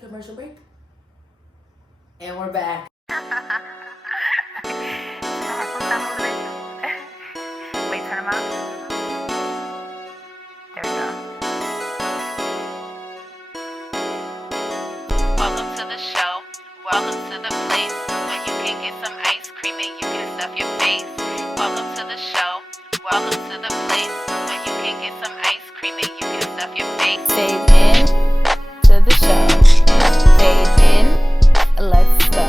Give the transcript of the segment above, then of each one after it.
commercial break. And we're back. Wait, turn them up. There we go. Welcome to the show. Welcome to the place where you can get some ice cream and you can stuff your face. Welcome to the show. Welcome to the place where you can get some ice cream and you can stuff your face. Fade in to the show. Fade in. Let's go.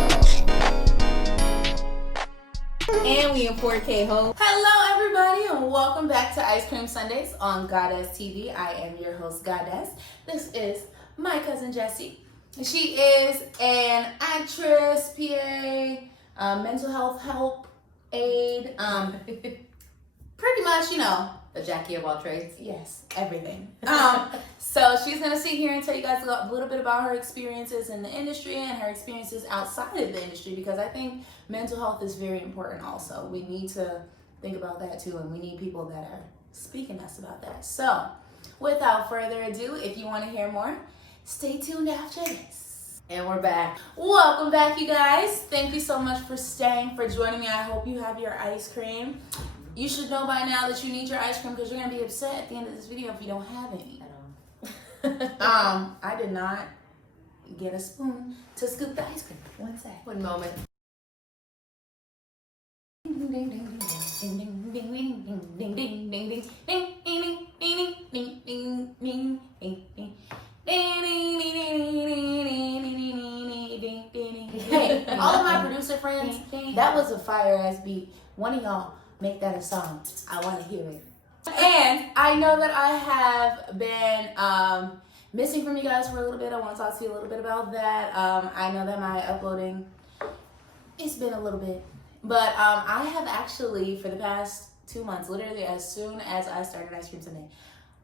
And we in 4K, ho. Hello, everybody, and welcome back to Ice Cream Sundays on Goddess TV. I am your host, Goddess. This is my cousin Jessie. She is an actress, PA, mental health help aide, pretty much, you know, The Jackie of all trades. yes, everything. So she's gonna sit here and tell you guys a little bit about her experiences in the industry and her experiences outside of the industry, because I think mental health is very important also. We need to think about that too, and we need people that are speaking to us about that. So without further ado, if you want to hear more, stay tuned after this. And we're back. Welcome back, you guys. Thank you so much for staying, for joining me. I hope you have your ice cream. You should know by now that you need your ice cream, because you're gonna be upset at the end of this video if you don't have any. I did not get a spoon to scoop the ice cream. One sec. One moment. Ding ding ding ding ding ding ding ding ding ding ding ding ding ding ding ding ding ding. Hey, all of my producer friends, that was a fire ass beat. One of y'all make that a song. I want to hear it. And I know that I have been missing from you guys for a little bit. I want to talk to you a little bit about that. I know that my uploading, it's been a little bit. But I have actually, for the past 2 months, literally as soon as I started Ice Cream Sunday,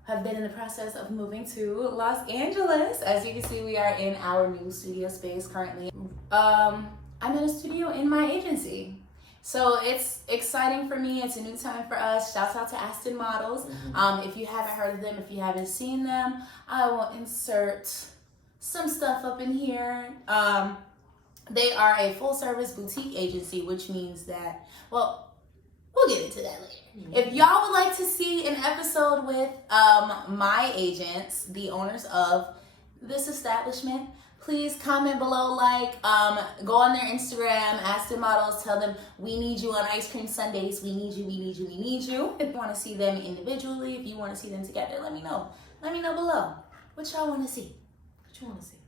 have been in the process of moving to Los Angeles. As you can see, we are in our new studio space currently. I'm in a studio in my agency. So it's exciting for me. It's a new time for us. Shouts out to Aston Models. If you haven't heard of them, if you haven't seen them, I will insert some stuff up in here. They are a full-service boutique agency, which means that, well, we'll get into that later. If y'all would like to see an episode with my agents, the owners of this establishment, please comment below, go on their Instagram, Aston Models, tell them we need you on Ice Cream Sundays. We need you, we need you, we need you. If you want to see them individually, if you want to see them together, let me know. Let me know below what y'all want to see. What you want to see.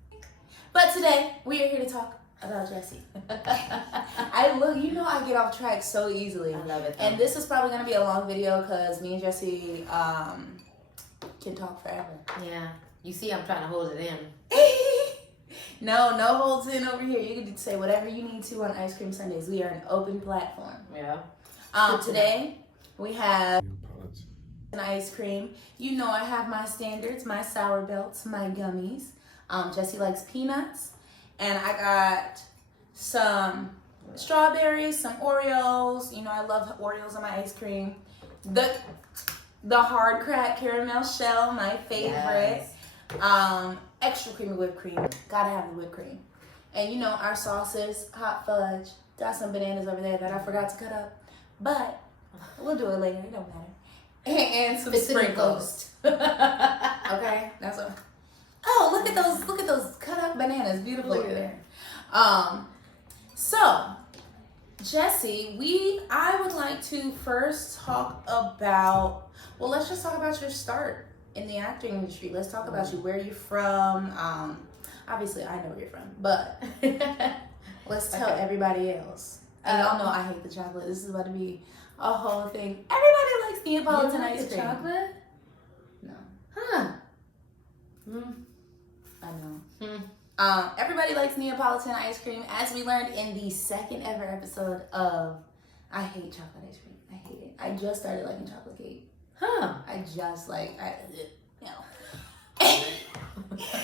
But today, we are here to talk about Jessie. You know I get off track so easily. I love it. And this is probably going to be a long video because me and Jessie can talk forever. Yeah. You see, I'm trying to hold it in. No holds in over here. You can say whatever you need to on Ice Cream Sundays. We are an open platform. Yeah. Today, we have an ice cream. You know I have my standards, my sour belts, my gummies. Jessie likes peanuts. And I got some strawberries, some Oreos. You know, I love Oreos on my ice cream. The hard crack caramel shell, my favorite. Yes. Extra creamy whipped cream. Gotta have the whipped cream. And you know, our sauces, hot fudge. Got some bananas over there that I forgot to cut up. But we'll do it later. It don't matter. And some sprinkles. Okay? That's what. Oh, look at those cut up bananas. Beautiful over there. So, Jessie, I would like to first talk about, well, let's just talk about your start in the acting industry. Let's talk about you, where you're from. Obviously, I know where you're from, but let's tell everybody else. And y'all know I hate the chocolate. This is about to be a whole thing. Everybody likes Neapolitan ice cream. Chocolate? No. Huh. I know. Everybody likes Neapolitan ice cream, as we learned in the second ever episode of I Hate Chocolate Ice Cream. I hate it. I just started liking chocolate cake. Huh.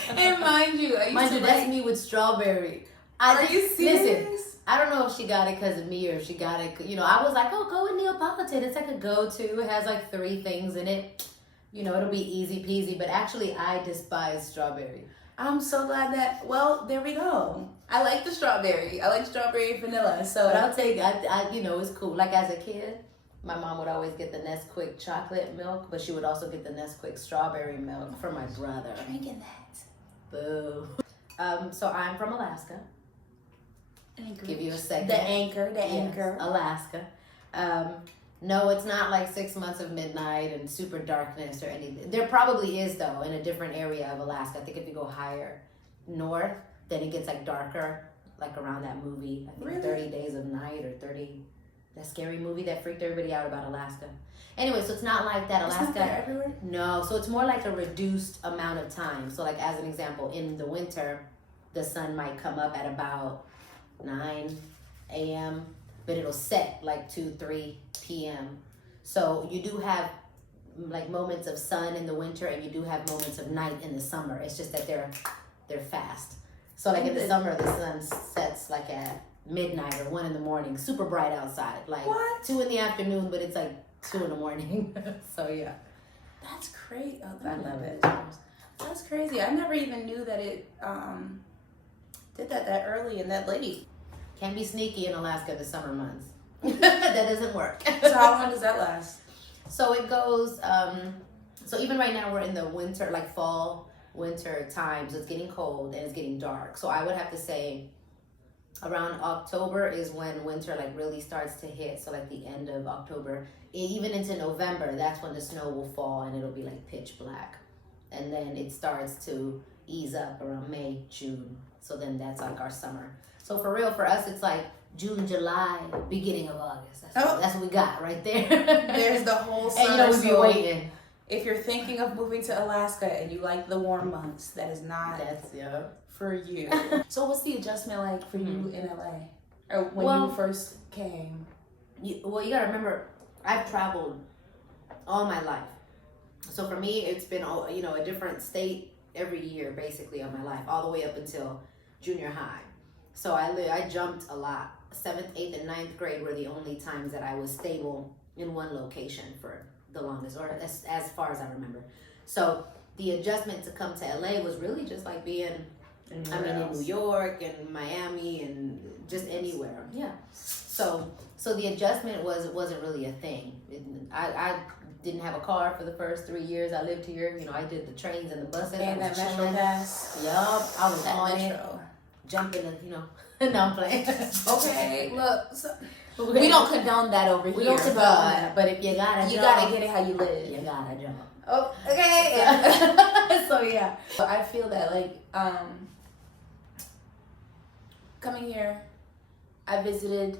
And mind you, That's me with strawberry. Are you serious? Listen, I don't know if she got it because of me or if she got it. You know, I was like, oh, go with Neapolitan. It's like a go-to. It has like 3 things in it. You know, it'll be easy peasy. But actually, I despise strawberry. I'm so glad that, well, there we go. I like the strawberry. I like strawberry and vanilla. So But I'll take, you know, it's cool. Like as a kid, my mom would always get the Nesquik chocolate milk, but she would also get the Nesquik strawberry milk for my brother. Drinking that. Boo. So I'm from Alaska. Give you a second. The anchor, Yes, Alaska. No, it's not like 6 months of midnight and super darkness or anything. There probably is, though, in a different area of Alaska. I think if you go higher north, then it gets like darker, like around that movie. I think Really? 30 Days of Night or 30, that scary movie that freaked everybody out about Alaska. Anyway, so it's not like that. It's Alaska. not there everywhere? No, so it's more like a reduced amount of time. So like as an example, in the winter, the sun might come up at about 9 a.m., but it'll set like 2, 3 p.m. So you do have like moments of sun in the winter and you do have moments of night in the summer. It's just that they're fast. So like in the summer, the sun sets like at midnight or 1 in the morning, super bright outside. Like What? 2 in the afternoon, but it's like 2 in the morning. So yeah. That's crazy. Oh, I love it. That's crazy. I never even knew that it did that early and that late. Can't be sneaky in Alaska in the summer months. That doesn't work. So how long does that last? So it goes, so even right now we're in the winter, like fall, winter time. So it's getting cold and it's getting dark. So I would have to say around October is when winter like really starts to hit. So like the end of October, even into November, that's when the snow will fall and it'll be like pitch black. And then it starts to ease up around May, June. So then that's like our summer. So for real, for us, it's like June, July, beginning of August. That's what we got right there. There's the whole summer. And you know, we be so waiting. if you're thinking of moving to Alaska and you like the warm months, that is not for you. So what's the adjustment like for you in LA? Or when you first came? You gotta remember, I've traveled all my life. So for me, it's been, you know, a different state every year, basically, of my life, all the way up until junior high. So I jumped a lot. 7th, 8th, and 9th grade were the only times that I was stable in one location for the longest, or as far as I remember. So the adjustment to come to LA was really just like being, in New York and Miami and just anywhere. Yeah. So the adjustment wasn't really a thing. I didn't have a car for the first 3 years I lived here. You know, I did the trains and the buses. And that Metro Pass. Yup, I was That on Metro. it, jumping and, you know, no, I'm playing. Okay, look, we don't condone that over here. We don't condone that, but if you gotta you jump, gotta get it how you live. you gotta jump. Oh, okay. So yeah. But I feel that like coming here, I visited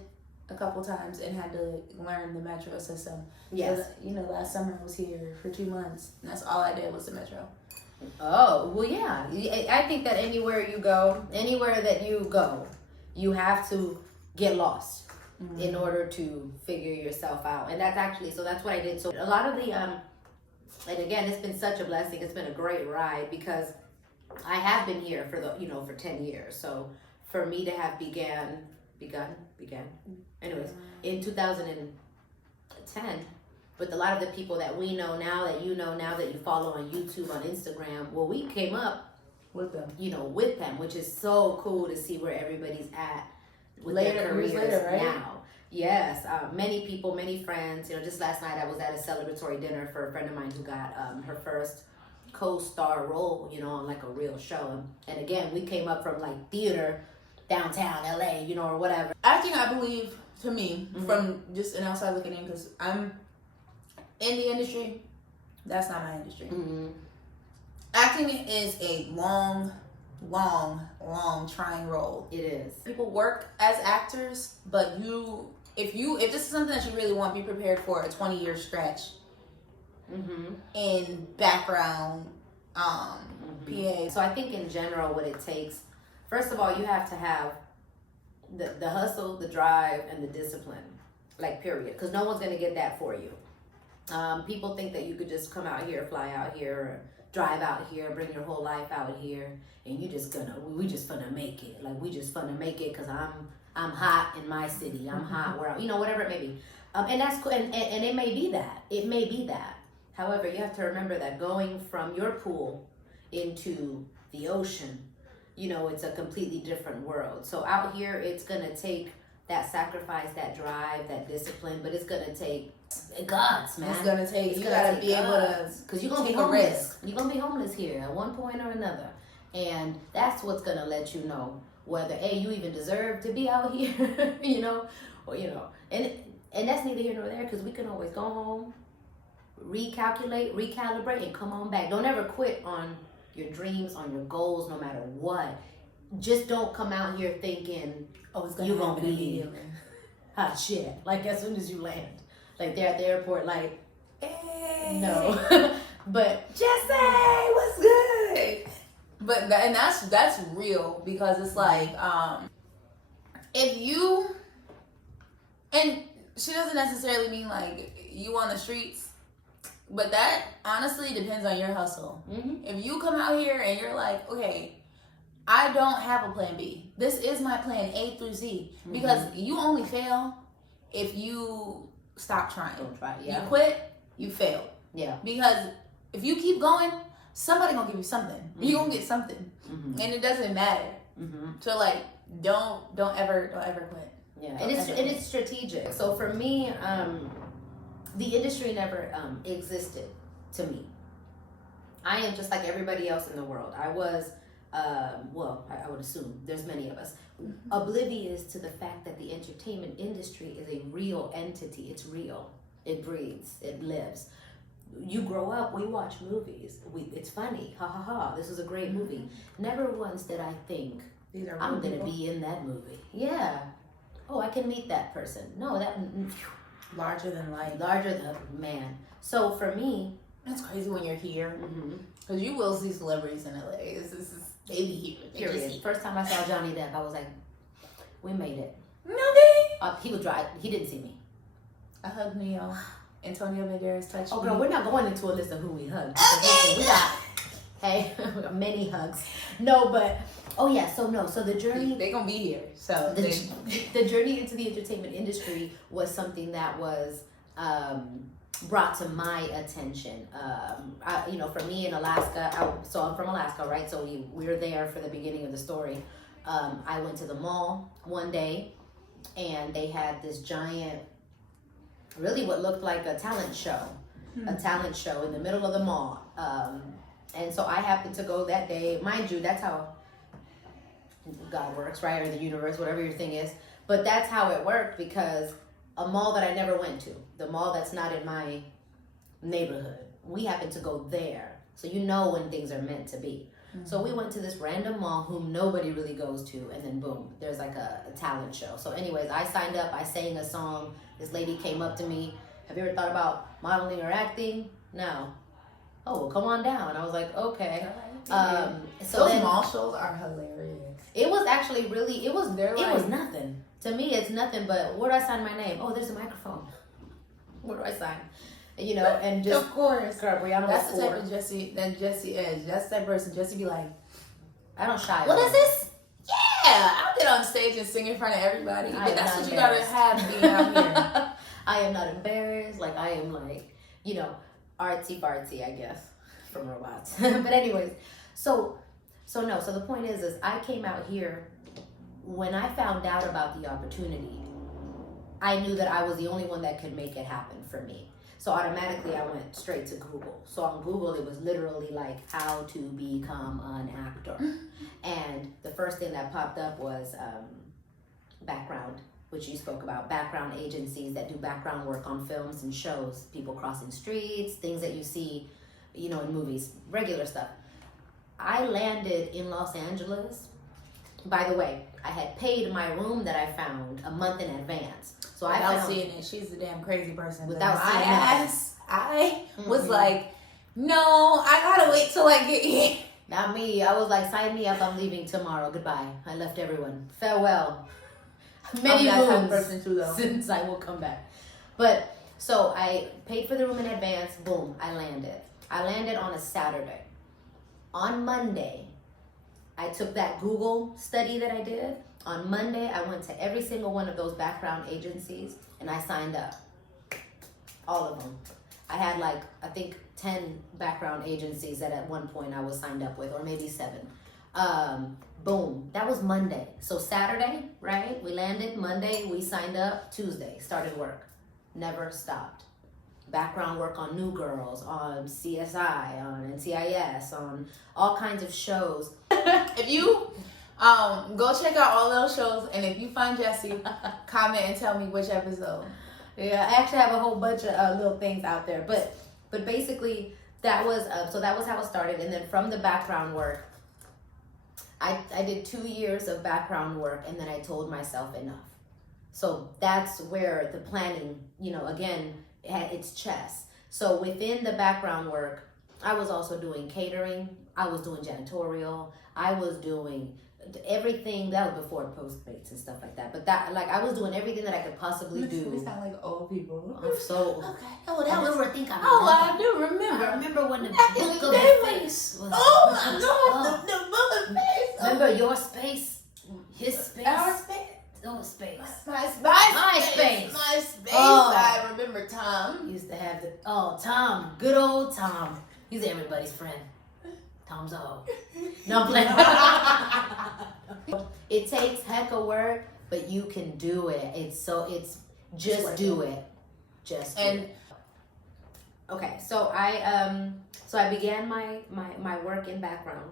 a couple times and had to learn the Metro system. Yes. So, you know, last summer I was here for 2 months. And that's all I did was the Metro. Oh, well, yeah. I think that anywhere that you go, you have to get lost in order to figure yourself out. And that's what I did. So a lot of the, and again, it's been such a blessing. It's been a great ride because I have been here for 10 years. So for me to have began, anyways, in 2010, with a lot of the people that we know now, that you know now, that you follow on YouTube, on Instagram, well, we came up With them. with them, which is so cool to see where everybody's at with their careers right? now. Yes, many people, many friends. You know, just last night I was at a celebratory dinner for a friend of mine who got her first co-star role, you know, on like a real show. And again, we came up from like theater, downtown LA, you know, or whatever. Acting, I believe, to me, from just an outside looking in, because I'm in the industry, that's not my industry. Acting is a long trying role. It is. People work as actors, but if this is something that you really want, be prepared for a 20-year stretch in background PA. So I think in general what it takes, first of all, you have to have the hustle, the drive, and the discipline, like period, because no one's going to get that for you. People think that you could just come out here, fly out here, or drive out here, bring your whole life out here, and we just gonna make it. Like, we just gonna make it because I'm hot in my city. I'm hot where whatever it may be. And that's cool. And it may be that. It may be that. However, you have to remember that going from your pool into the ocean. You know, it's a completely different world. So out here, it's gonna take that sacrifice, that drive, that discipline, but it's gonna take guts, man. It's gonna take. It's You gonna gotta take be able to. because you're gonna be take a homeless. risk. You're gonna be homeless here at one point or another, and that's what's gonna let you know whether you even deserve to be out here, or and that's neither here nor there, because we can always go home, recalibrate, and come on back. Don't ever quit on your dreams, on your goals, no matter what. Just don't come out here thinking, Oh, it's gonna you're gonna happen be immediately. hot shit. Like as soon as you land, like they're at the airport, like Hey. no, but Jesse, what's good? But that's real, because it's like if you, and she doesn't necessarily mean like you on the streets, but that honestly depends on your hustle. mm-hmm. If you come out here and you're like, okay, I don't have a plan B. This is my plan A through Z, because you only fail if you stop trying. Don't try, yeah. You quit, you fail. Yeah. Because if you keep going, somebody gonna give you something. You gonna get something, and it doesn't matter. So like, don't ever quit. Yeah, and it's strategic. So for me, the industry never existed to me. I am just like everybody else in the world. I was, I would assume there's many of us, oblivious to the fact that the entertainment industry is a real entity. It's real. It breathes. It lives. You grow up, we watch movies. It's funny. Ha ha ha. This is a great movie. Never once did I think, I'm going to be in that movie. Yeah. Oh, I can meet that person. No, that... Larger than life. Larger than... Man. So for me... It's crazy when you're here. Because you will see celebrities in LA. They be here. Period. First time I saw Johnny Depp, I was like, we made it. No, they... He was dry. He didn't see me. I hugged Neo. Antonio Banderas touched me. Oh, girl, we're not going into a list of who we hugged. We got many hugs. No, but... Oh, yeah. So, no. So, the journey... They're going to be here. So, the journey into the entertainment industry was something that was brought to my attention. For me in Alaska, so I'm from Alaska, right? So, we were there for the beginning of the story. I went to the mall one day, and they had this giant... really what looked like a talent show in the middle of the mall. And so I happened to go that day. Mind you, that's how God works, right? Or the universe, whatever your thing is. But that's how it worked, because a mall that I never went to, the mall that's not in my neighborhood, we happened to go there. So you know when things are meant to be. So we went to this random mall whom nobody really goes to, and then boom, there's like a talent show. So anyways, I signed up, I sang a song. This lady came up to me. Have you ever thought about modeling or acting? No. Oh, well, come on down. I was like, okay. So those then, mall shows are hilarious. It was actually really, it was nothing. To me, it's nothing, but where do I sign my name? Oh, there's a microphone. Where do I sign? And just... Of course. Girl, Brianna That's was the type four. of Jesse is. That's the type of person Jesse be like, I don't shy. what away. is this? Yeah, I'll get on stage and sing in front of everybody. I But am that's not what you gotta have being out here. I am not embarrassed. Like, I am like, artsy fartsy, I guess, from robots. But anyways, so the point is I came out here, when I found out about the opportunity, I knew that I was the only one that could make it happen for me. So automatically I went straight to Google. So on Google, it was literally like how to become an actor. And the first thing that popped up was background, which you spoke about, background agencies that do background work on films and shows, people crossing streets, things that you see, in movies, regular stuff. I landed in Los Angeles. By the way, I had paid my room that I found a month in advance. So Without seeing it, she's a damn crazy person. Without seeing it. I was like, no, I gotta wait till I get here. Not me. I was like, sign me up. I'm leaving tomorrow. Goodbye. I left everyone. Farewell. Many I'm that type of moons person too, though. since I will come back. But so I paid for the room in advance. Boom. I landed. I landed on a Saturday. On Monday, I took that Google study that I did. On Monday, I went to every single one of those background agencies and I signed up. All of them. I had I think 10 background agencies that at one point I was signed up with, or maybe 7. Boom, that was Monday. So Saturday, right? We landed Monday, we signed up. Tuesday, started work. Never stopped. Background work on New Girls, on CSI, on NCIS, on all kinds of shows. If you go check out all those shows, and if you find Jessie, comment and tell me which episode. Yeah, I actually have a whole bunch of little things out there, but basically that was so that was how it started. And then from the background work, I did 2 years of background work, and then I told myself enough. So that's where the planning, again, had its chess. So within the background work, I was also doing catering, I was doing janitorial, I was doing everything. That was before Postmates and stuff like that. But that, like, I was doing everything that I could possibly do. We sound like old people. I'm so okay. Oh, that was. I do remember. I remember when the Back in book the of day the when- face was. Oh my God, the book of face. Remember your space, his space, Our space. your space. My space. Oh. I remember Tom. Used to have Tom, good old Tom. He's everybody's friend. Tom's a hoe. No, I'm playing. It takes heck of work, but you can do it. It's just do it. Just do it. Okay, so I began my work in background.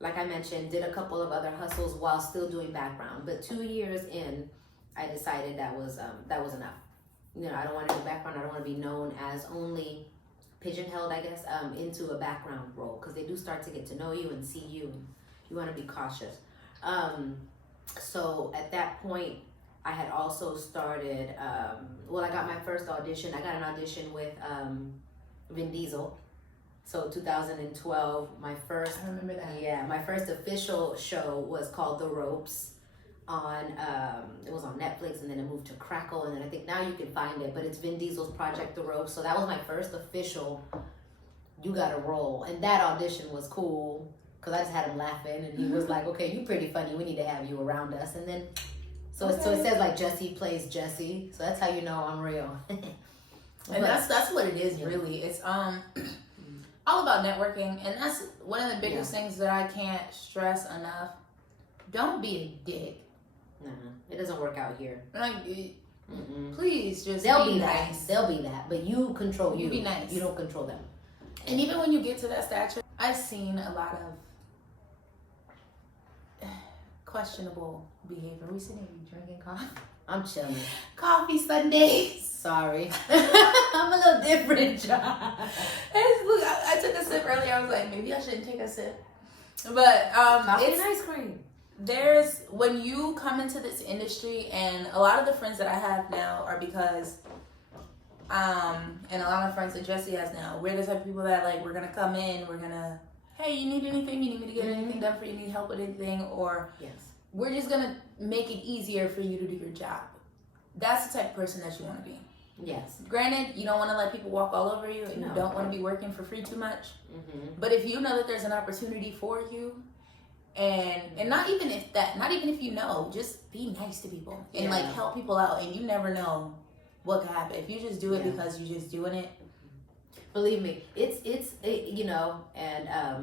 Like I mentioned, did a couple of other hustles while still doing background. But 2 years in, I decided that was enough. I don't want to do background. I don't want to be known as only pigeonholed, I guess, into a background role, because they do start to get to know you and see you, and you want to be cautious. So at that point, I had also started. I got my first audition. I got an audition with Vin Diesel. So 2012, my first. I remember that. Yeah, my first official show was called The Ropes. It was on Netflix, and then it moved to Crackle, and then I think now you can find it, but it's Vin Diesel's project The Ropes. So that was my first official you gotta roll, and that audition was cool because I just had him laughing, and he was like, okay, you pretty funny, we need to have you around us. And then so it says like Jesse plays Jesse, so that's how you know I'm real. And that's what it is, really. It's all about networking, and that's one of the biggest things that I can't stress enough. Don't be a dick. No, it doesn't work out here. Like, please just They'll be that. nice. They'll be that, but you control you. You be nice. You don't control them. And even when you get to that stature, I've seen a lot of questionable behavior. We sitting here drinking coffee. I'm chilling. Coffee Sundays. Sorry. I'm a little different, John. Look, I took a sip earlier. I was like, maybe I shouldn't take a sip. But Coffee it's and ice cream. There's, when you come into this industry, and a lot of the friends that I have now are because and a lot of friends that Jessie has now, we're the type of people that, like, we're gonna come in, we're gonna, hey, you need anything, you need me to get anything done for you, need help with anything, or Yes. we're just gonna make it easier for you to do your job. That's the type of person that you want to be. Yes. Granted, you don't want to let people walk all over you, and No. you don't want to be working for free too much. Mm-hmm. But if you know that there's an opportunity for you, and not even if you know, just be nice to people and like help people out, and you never know what could happen if you just do it because you're just doing it. Believe me, it's and I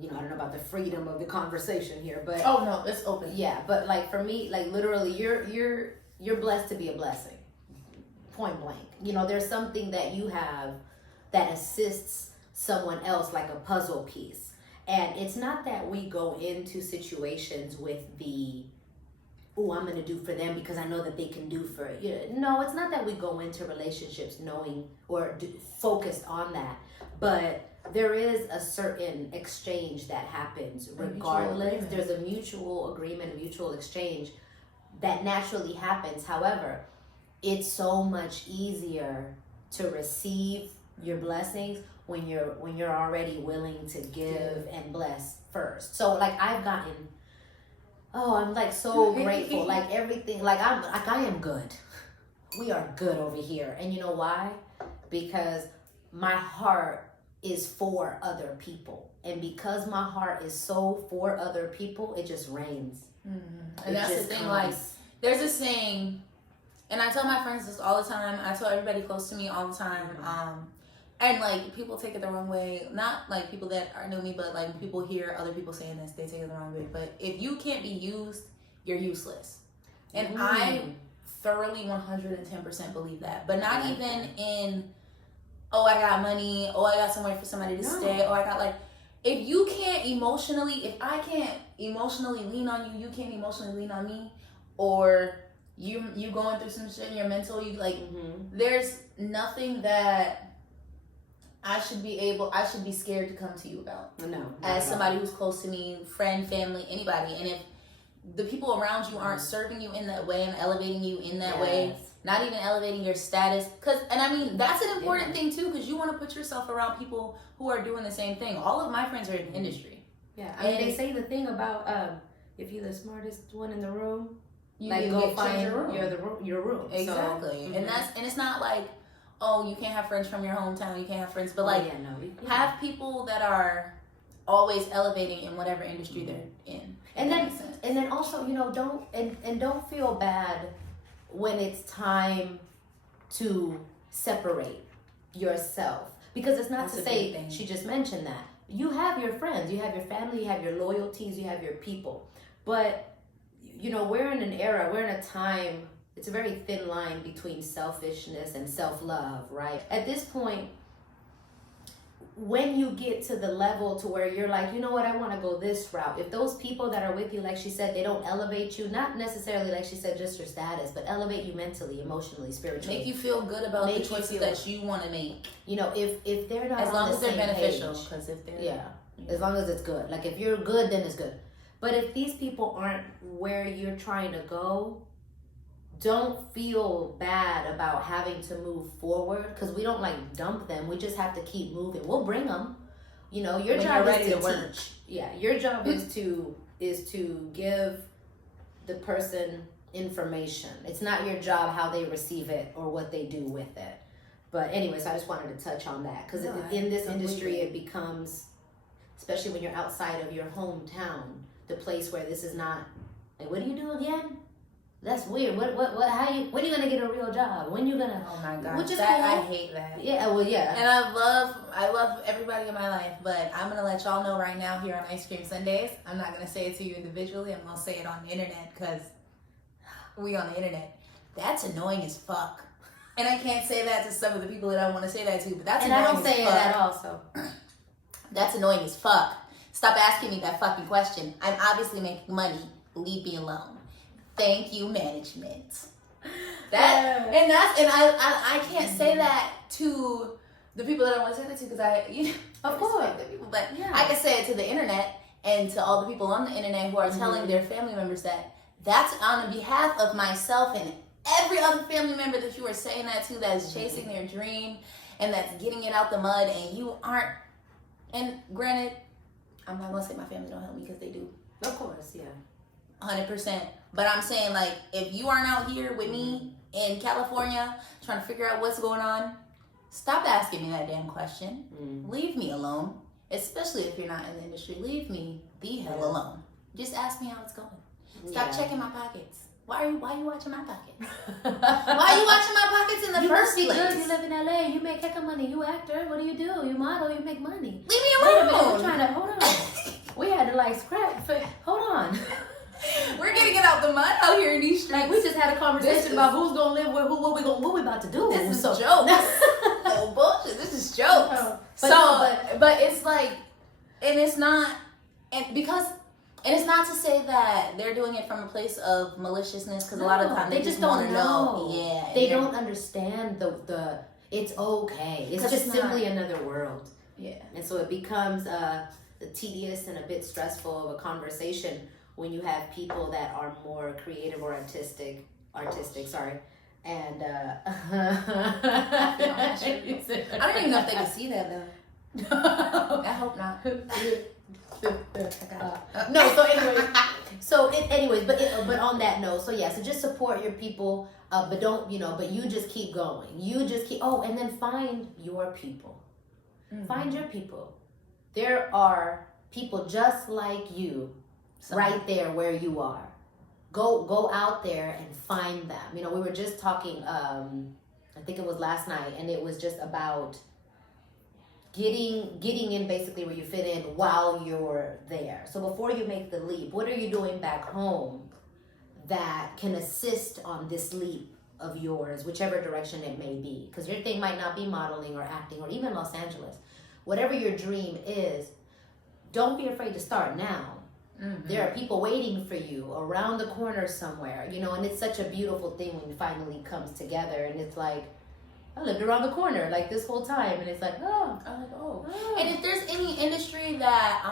don't know about the freedom of the conversation here, but Oh no, it's open. yeah, but like for me, like literally, you're blessed to be a blessing. Point blank. There's something that you have that assists someone else, like a puzzle piece. And it's not that we go into situations with the, oh, I'm going to do for them because I know that they can do for you. No, it's not that we go into relationships knowing or focused on that. But there is a certain exchange that happens regardless. There's a mutual agreement, a mutual exchange that naturally happens. However, it's so much easier to receive your blessings when you're already willing to give and bless first. So like I've gotten, I'm like so grateful. Like everything, like I am good. We are good over here. And you know why? Because my heart is for other people. And because my heart is so for other people, it just rains. Mm-hmm. And that's the thing, like there's a saying, and I tell my friends this all the time, I tell everybody close to me all the time, and like people take it the wrong way. Not like people that know me, but like people hear other people saying this, they take it the wrong way. But if you can't be used, you're useless. And I thoroughly 110% believe that. But not even in, oh, I got money, oh, I got somewhere for somebody to stay, oh, I got like, if you can't emotionally, if I can't emotionally lean on you, you can't emotionally lean on me, or you going through some shit in your mental, you like, there's nothing that I should be scared to come to you about. No. As somebody who's close to me, friend, family, anybody. And if the people around you aren't serving you in that way and elevating you in that way, not even elevating your status, and I mean, that's an important thing too, because you want to put yourself around people who are doing the same thing. All of my friends are in the industry. Yeah, I mean, they say the thing about if you're the smartest one in the room, you like go find your room. Exactly. So, and it's not like, oh, you can't have friends from your hometown, you can't have friends, but have people that are always elevating in whatever industry they're in. And then also, don't feel bad when it's time to separate yourself, because it's not to say she just mentioned that you have your friends, you have your family, you have your loyalties, you have your people, but we're in an era, we're in a time, it's a very thin line between selfishness and self-love, right? At this point, when you get to the level to where you're like, you know what, I want to go this route. If those people that are with you, like she said, they don't elevate you, not necessarily like she said, just your status, but elevate you mentally, emotionally, spiritually. Make you feel good about the choices that you want to make. If they're not as long as they're beneficial, because if they're as long as it's good. Like if you're good, then it's good. But if these people aren't where you're trying to go, don't feel bad about having to move forward, because we don't dump them. We just have to keep moving. We'll bring them. Your job is to teach. Yeah, your job is to give the person information. It's not your job how they receive it or what they do with it. But anyways, I just wanted to touch on that, because in this industry it becomes, especially when you're outside of your hometown, the place where this is not like, what do you do again? That's weird. When are you gonna get a real job? When you gonna? Oh my God, which is cool. I hate that. Yeah, well, yeah. And I love everybody in my life, but I'm gonna let y'all know right now here on Ice Cream Sundays. I'm not gonna say it to you individually. I'm gonna say it on the internet, because we on the internet. That's annoying as fuck. And I can't say that to some of the people that I want to say that to, but that's annoying as fuck. And I don't say that also. That's annoying as fuck. Stop asking me that fucking question. I'm obviously making money. Leave me alone. Thank you, management. I can't say that to the people that I want to say that to, because of course, the people, but I can say it to the internet and to all the people on the internet who are telling their family members that's on behalf of myself and every other family member that you are saying that to, that's chasing their dream and that's getting it out the mud, and you aren't. And granted, I'm not gonna say my family don't help me, because they do. Of course, yeah. 100%. But I'm saying, if you aren't out here with me in California trying to figure out what's going on, stop asking me that damn question. Leave me alone. Especially if you're not in the industry. Leave me the hell alone. Just ask me how it's going. Stop checking my pockets. Why are you watching my pockets? Why are you watching my pockets in the first place? Good. You live in LA. You make heck of money. You actor. What do? You model. You make money. Leave me alone. Wait a minute. We're trying to hold on. We had to scrap. Hold on. We're getting it out the mud out here in these streets. We just had a conversation about who's gonna live where, what we about to do. This is jokes. No bullshit. This is jokes. But it's and it's not, and it's not to say that they're doing it from a place of maliciousness, because a lot of times they just don't know. Yeah, they don't understand the. It's okay. It's just simply another world. Yeah, and so it becomes tedious and a bit stressful of a conversation when you have people that are more creative or artistic, sorry. And I don't even know if they can see that though. I hope not. But on that note, so just support your people, but don't, but you just keep going. You just keep, and then find your people. Find your people. There are people just like you right there where you are. Go out there and find them. We were just talking, I think it was last night, and it was just about getting in basically where you fit in while you're there. So before you make the leap, what are you doing back home that can assist on this leap of yours, whichever direction it may be? Because your thing might not be modeling or acting or even Los Angeles. Whatever your dream is, don't be afraid to start now. Mm-hmm. There are people waiting for you around the corner somewhere, you know, and it's such a beautiful thing when it finally comes together. And it's like, I lived around the corner like this whole time, and it's like, oh. And if there's any industry that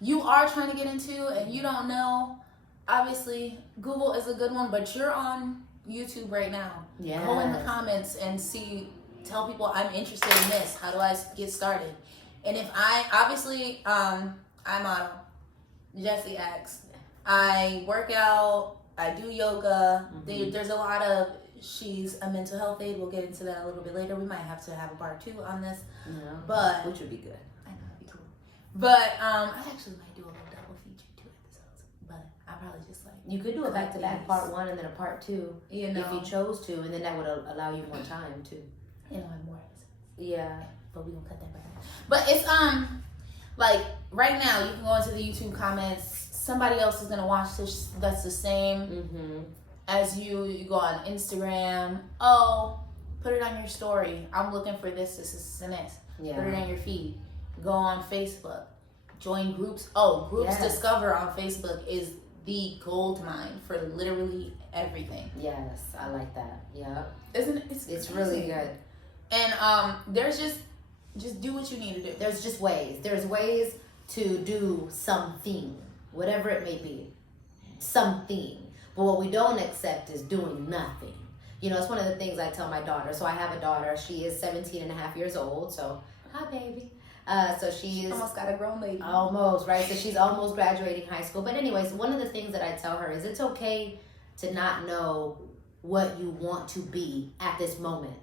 you are trying to get into and you don't know, obviously Google is a good one, but you're on YouTube right now. Yeah. Go in the comments and tell people I'm interested in this. How do I get started? And if I model. Jesse asks. I work out. I do yoga. Mm-hmm. There's a lot of. She's a mental health aide. We'll get into that a little bit later. We might have to have a part 2 on this. Yeah, but which would be good. I know, that'd be cool. But I actually might do a little double feature 2 episodes. But I probably just like you could do a back to back part 1 and then a part 2. You know, if you chose to, and then that would allow you more time too. You know, more episodes. Yeah, but we gonna cut that back. But it's like right now you can go into the YouTube comments. Somebody else is gonna watch this. That's the same. Mm-hmm. As you go on Instagram, put it on your story. I'm looking for this, and this. Yeah. Put it on your feed. Go on Facebook. Join groups. Groups Discover on Facebook is the gold mine for literally everything. Yes, I like that. Yeah. Isn't it? It's really good. And there's just do what you need to do. There's just ways. There's ways to do something, whatever it may be. Something. But what we don't accept is doing nothing. You know, it's one of the things I tell my daughter. So I have a daughter. She is 17 and a half years old. So, hi, baby. So she is... almost got a grown lady. Almost, right? So she's almost graduating high school. But anyways, one of the things that I tell her is it's okay to not know what you want to be at this moment.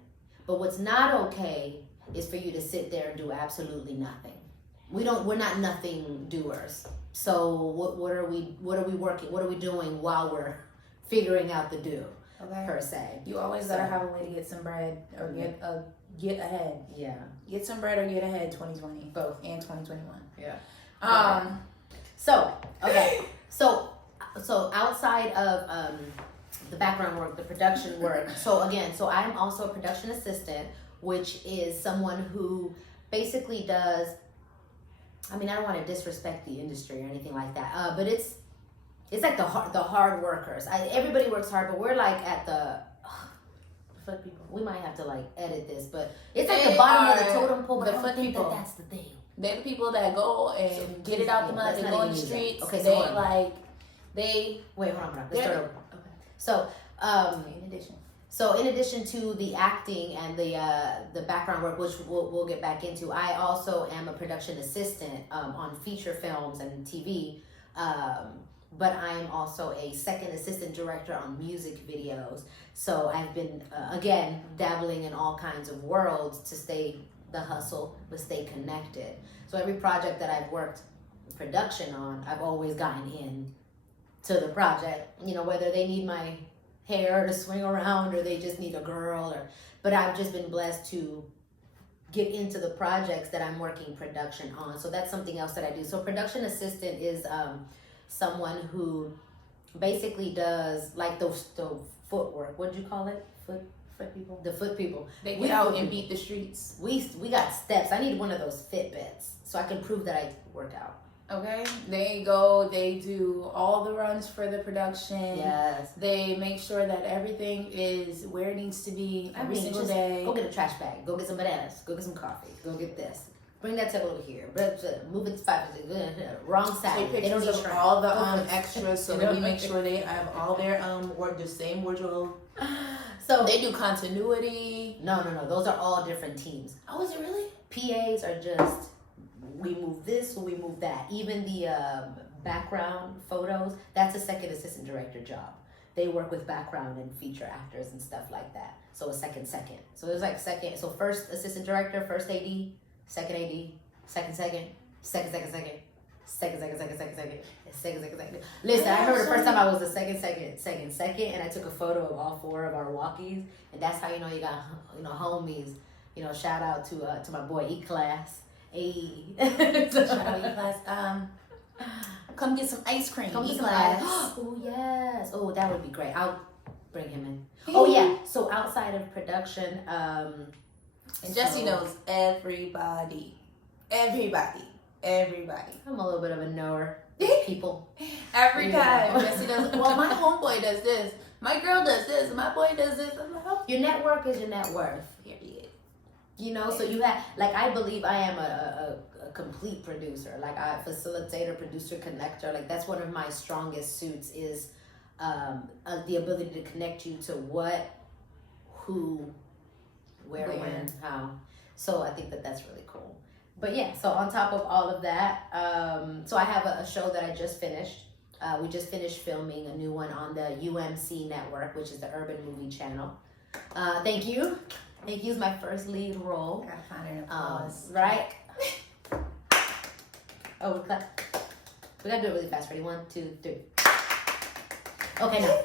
But what's not okay is for you to sit there and do absolutely nothing. We're not nothing doers. So what are we working? What are we doing while we're figuring out the do? Okay. Per se. You always gotta have a way to get some bread or get ahead. Yeah. Get some bread or get ahead. 2020 both and 2021. Yeah. So okay. So outside of the background work, the production work. So I'm also a production assistant, which is someone who basically does. I mean, I don't want to disrespect the industry or anything like that, but it's like the hard workers. Everybody works hard, but we're like at the foot people. We might have to like edit this, but it's like the bottom of the totem pole. But I don't think that's the thing. They're the people that go and get it out the mud. They go in the streets. Okay, so wait, hold on. Let's start over. Okay. So in addition to the acting and the background work, which we'll get back into, I also am a production assistant on feature films and TV. But I am also a second assistant director on music videos. So I've been, again, dabbling in all kinds of worlds to stay the hustle, but stay connected. So every project that I've worked production on, I've always gotten in to the project. You know, whether they need my hair to swing around or they just need a girl, but I've just been blessed to get into the projects that I'm working production on. So that's something else that I do. So production assistant is someone who basically does like the footwork. What did you call it? Foot people. The foot people. They get out and beat the streets. We got steps. I need one of those Fitbits so I can prove that I work out. Okay, they go, they do all the runs for the production. Yes. They make sure that everything is where it needs to be every single day. Go get a trash bag. Go get some bananas. Go get some coffee. Go get this. Bring that table over here. Move it 5. Wrong side. Take pictures of all the extras so that we make sure they have all their the same wardrobe. So they do continuity. No. Those are all different teams. Oh, is it really? PAs are just... we move this or we move that. Even the background photos, that's a second assistant director job. They work with background and feature actors and stuff like that. So a second. So there's like second. So first assistant director, first AD, second AD, second. Listen, I remember the first time I was the second, and I took a photo of all 4 of our walkies, and that's how you know you got homies shout out to my boy E-Class. Hey. Shout out E-Class. Come get some ice cream. Come get some E-Class. Oh, yes. Oh, that would be great. I'll bring him in. Oh, yeah. So outside of production, and Jesse knows everybody. Everybody. I'm a little bit of a knower. People. Every time. Jesse does, well, my homeboy does this. My girl does this. My boy does this. I'm like, oh. Your network is your net worth. Period. So you have, like, I believe I am a complete producer. Like, I facilitator, producer, connector. Like, that's one of my strongest suits is the ability to connect you to what, who, where, when, how. So I think that's really cool. But yeah, so on top of all of that, so I have a show that I just finished. We just finished filming a new one on the UMC network, which is the Urban Movie Channel. Thank you. Thank you. It's my first lead role. I gotta find an applause. Right? Oh, we gotta do it really fast. Ready? 1, 2, 3. Okay, now.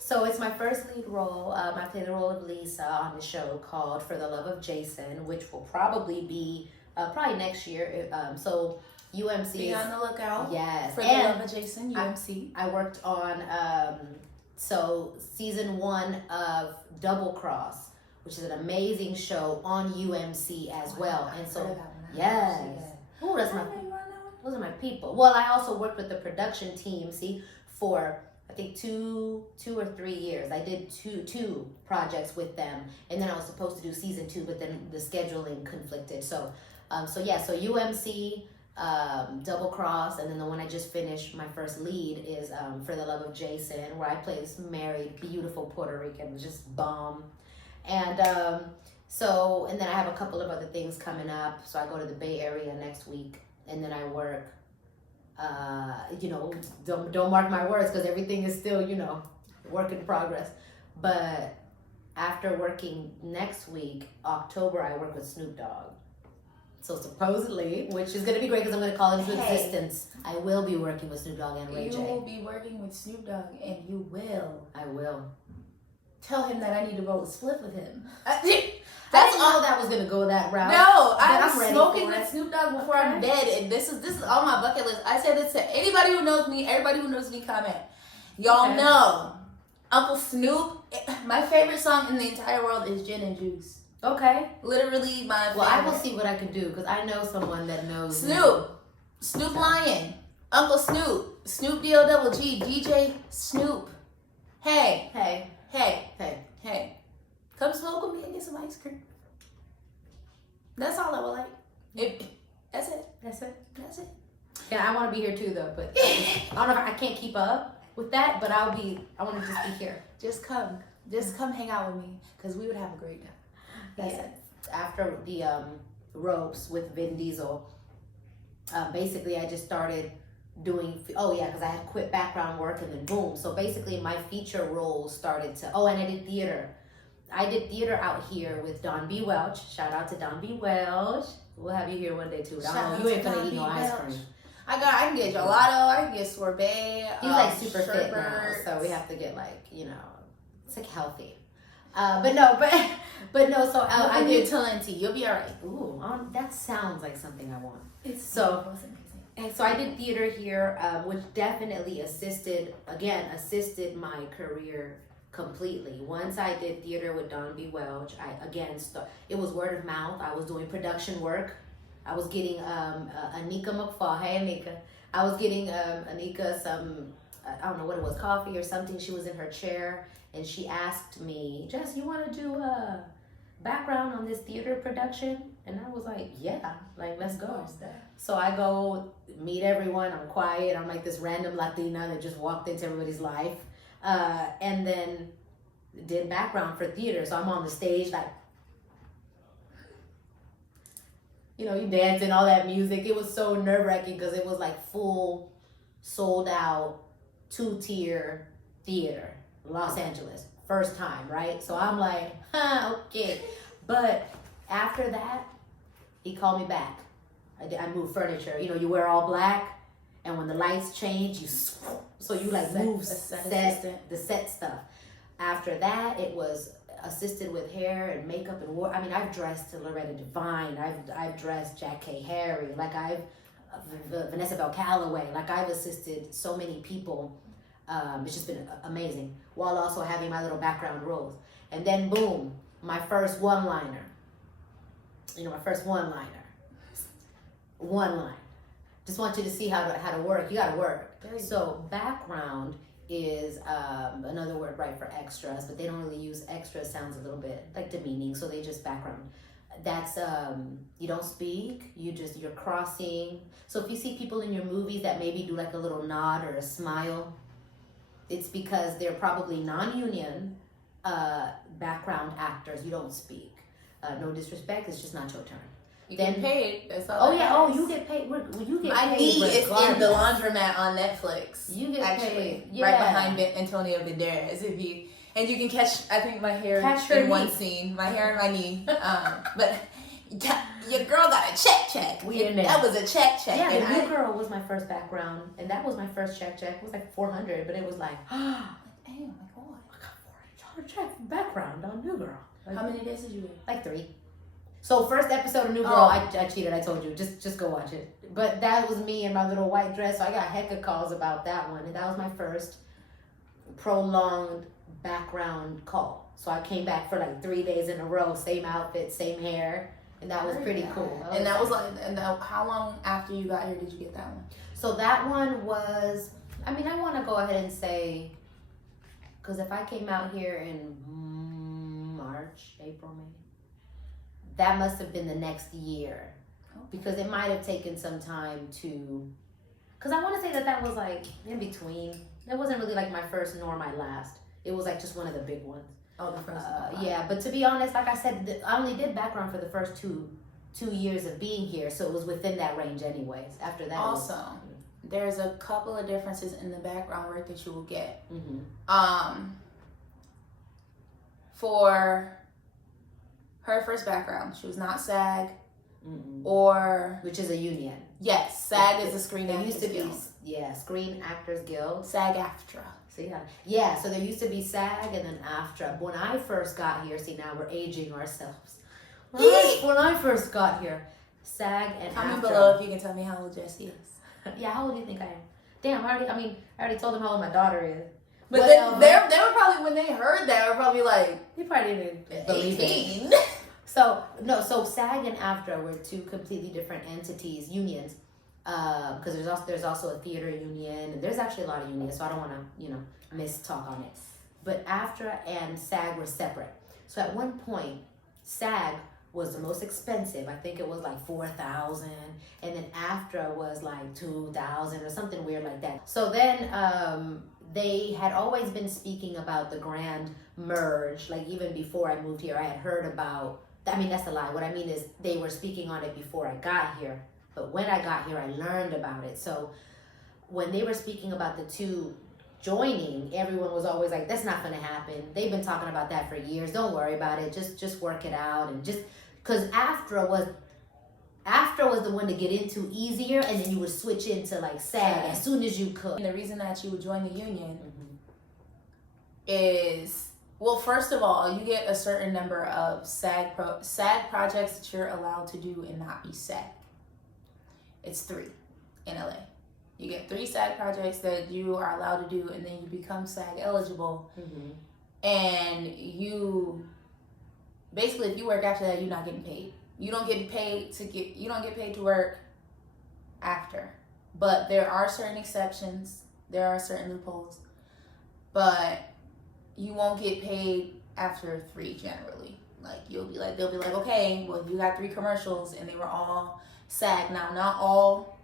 So it's my first lead role. I play the role of Lisa on the show called For the Love of Jason, which will probably be probably next year. So UMC Be on the lookout. Yes. For the Love of Jason, UMC. I worked on so season 1 of Double Cross, which is an amazing show on UMC as well. And so yes. Ooh, those are my people. Well, I also worked with the production team, for I think two or 3 years. I did two projects with them, and then I was supposed to do season 2, but then the scheduling conflicted. So UMC, Double Cross, and then the one I just finished, my first lead is For the Love of Jason, where I play this married, beautiful Puerto Rican, just bomb. And and then I have a couple of other things coming up. So I go to the Bay Area next week, and then I work. Don't mark my words because everything is still, work in progress. But after working next week, October, I work with Snoop Dogg. So supposedly, which is going to be great because I'm going to call into existence, I will be working with Snoop Dogg and Ray J. You will be working with Snoop Dogg, and you will. I will. Tell him that I need to roll a split with him. That's all that was going to go that route. No, I'm smoking with Snoop Dogg before I'm dead, and this is on my bucket list. I said this to anybody who knows me. Everybody who knows me, comment. Y'all know Uncle Snoop. My favorite song in the entire world is Gin and Juice. Okay. Literally my favorite. Well, I will see what I can do because I know someone that knows Snoop. Snoop Lion. Uncle Snoop. Snoop D-O-double-G. DJ Snoop. Hey. Come smoke with me and get some ice cream. That's all I would like. That's it. Yeah, I want to be here too though, but I don't know if I can't keep up with that, but I want to just be here. Just come hang out with me because we would have a great time. That's it. After the ropes with Vin Diesel, basically I just started doing, because I had quit background work and then boom. So basically my feature roles started to, and I did theater. I did theater out here with Don B. Welch. Shout out to Don B. Welch. We'll have you here one day too. You ain't gonna eat no ice cream. I can get gelato, I can get sorbet. He's like super fit now, so we have to get it's like healthy. But no. So I did Talenti. You'll be alright. Ooh, that sounds like something I want. And so I did theater here, which definitely assisted my career completely. Once I did theater with Don B. Welch, it was word of mouth. I was doing production work. I was getting Anika McFall. Hey, Anika. I was getting Anika some, I don't know what it was, coffee or something. She was in her chair and she asked me, Jess, you want to do a background on this theater production? And I was like, yeah, let's go. So I go meet everyone. I'm quiet. I'm like this random Latina that just walked into everybody's life. And then did background for theater. So I'm on the stage you dancing, all that music. It was so nerve-wracking because it was full sold out 2-tier theater, Los Angeles, first time, right? So I'm like, okay. But after that, he called me back. I moved furniture. You wear all black, and when the lights change, you move the set stuff. After that, it was assisted with hair and makeup and work. I mean, I've dressed Loretta Devine. I've dressed Jack K. Harry. Like Vanessa Bell Calloway. Like I've assisted so many people. It's just been amazing. While also having my little background roles. And then boom, my first one-liner. You know, my first one-liner. One line. Just want you to see how to work. You got to work. So background is another word, right, for extras, but they don't really use extras. Sounds a little bit like demeaning, so they just background. That's you don't speak, you're crossing. So if you see people in your movies that maybe do like a little nod or a smile, it's because they're probably non-union background actors. You don't speak. No disrespect, it's just not your turn. You get paid. That's all. Oh yeah. Oh, you get paid. You get My paid. knee is in the laundromat on Netflix. You get paid. Yeah. Right behind Antonio Banderas. You can catch. I think my hair in one scene. My hair and my knee. But your girl got a check. That was a check. Yeah, and the New Girl was my first background, and that was my first check. It was like $400, but it was like, damn, my God, I got $400 check for background on New Girl. Like, how many days did you wait? Like 3. So first episode of New Girl, I cheated. I told you, just go watch it. But that was me in my little white dress. So I got heck of calls about that one, and that was my first prolonged background call. So I came back for like 3 days in a row, same outfit, same hair, and that was pretty cool. And that was how long after you got here did you get that one? So that one was, I mean, I want to go ahead and say, because if I came out here in March, April, May. That must have been the next year, because it might have taken some time to, because I want to say that was like in between. It wasn't really like my first nor my last. It was like just one of the big ones. Oh, the first one. Yeah, but to be honest, like I said, I only did background for the first two years of being here, so it was within that range anyways. After that, also, there's a couple of differences in the background work that you will get. Mm-hmm. For her first background, she was not SAG, which is a union. Yes, SAG is a Screen Actors used to Guild. Screen Actors Guild. SAG-AFTRA. See how? Yeah, so there used to be SAG and then AFTRA. When I first got here, see now we're aging ourselves. When I first got here, SAG and AFTRA. Comment below if you can tell me how old Jessie is. Yeah, how old do you think I am? Damn, I already told them how old my daughter is. But they were probably, when they heard that, they were probably like, they probably didn't believe 18. it. So SAG and AFTRA were two completely different entities, unions. Because there's also a theater union, and there's actually a lot of unions, so I don't want to mistalk on it. But AFTRA and SAG were separate. So at one point, SAG was the most expensive. I think it was like $4,000, and then AFTRA was like $2,000 or something weird like that. So then they had always been speaking about the grand merge. Like even before I moved here, I had heard about. I mean, that's a lie. What I mean is they were speaking on it before I got here. But when I got here, I learned about it. So when they were speaking about the two joining, everyone was always like, that's not going to happen. They've been talking about that for years. Don't worry about it. Just work it out. And just because AFTRA was the one to get into easier, and then you would switch into like SAG as soon as you could. And the reason that you would join the union is, well, first of all, you get a certain number of SAG projects that you're allowed to do and not be SAG. It's 3 in LA. You get 3 SAG projects that you are allowed to do, and then you become SAG eligible. And you basically, if you work after that, you're not getting paid. You don't get paid to work after. But there are certain exceptions. There are certain loopholes. But you won't get paid after 3 generally. Like they'll be like, okay, well, you got 3 commercials and they were all SAG. Now, not all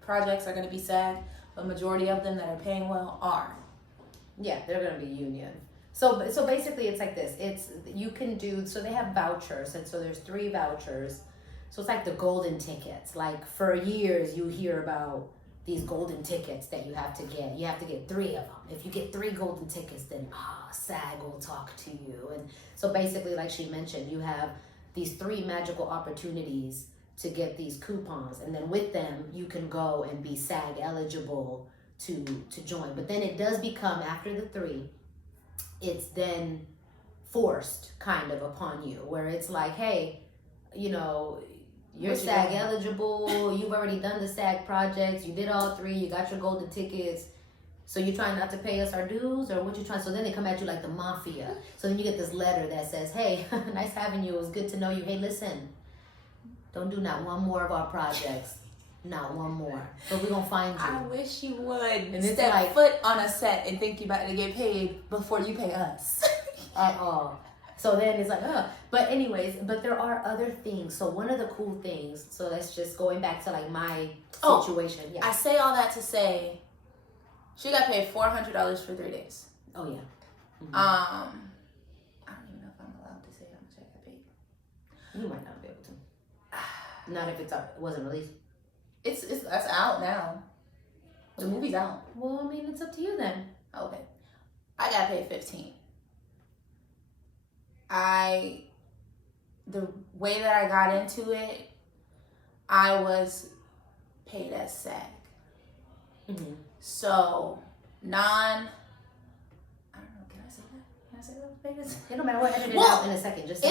projects are going to be SAG, but majority of them that are paying well are. Yeah, they're going to be union. So basically it's like this. It's, you can do, so they have vouchers, and so there's 3 vouchers. So it's like the golden tickets. Like for years you hear about these golden tickets that you have to get. You have to get 3 of them. If you get 3 golden tickets, then SAG will talk to you. And so basically, like she mentioned, you have these 3 magical opportunities to get these coupons, and then with them you can go and be SAG eligible to join. But then it does become, after the 3, it's then forced kind of upon you, where it's like, hey, you know, you're What you SAG doing? eligible, you've already done the SAG projects, you did all 3, you got your golden tickets, so you're trying not to pay us our dues, or what you trying? So then they come at you like the mafia. So then you get this letter that says, hey, nice having you, it was good to know you, hey, listen, don't do not one more of our projects. Not one more. But we're gonna find you. I wish you would And it's step like- foot on a set and think you about to get paid before you pay us. At all. So then it's like, But anyways, but there are other things. So one of the cool things, so that's just going back to like my situation. Yeah. I say all that to say, she got paid $400 for 3 days. Oh yeah. I don't even know if I'm allowed to say how much I got paid. You might not be able to. Not if it wasn't released. It's that's out now. The movie's out. Well, I mean, it's up to you then. Okay. I got paid 15. The way that I got into it, I was paid as SAG. Mm-hmm. So I don't know, can I say that? Can I say that I was paid as It don't matter what. Edit it Well, out in a second. Just say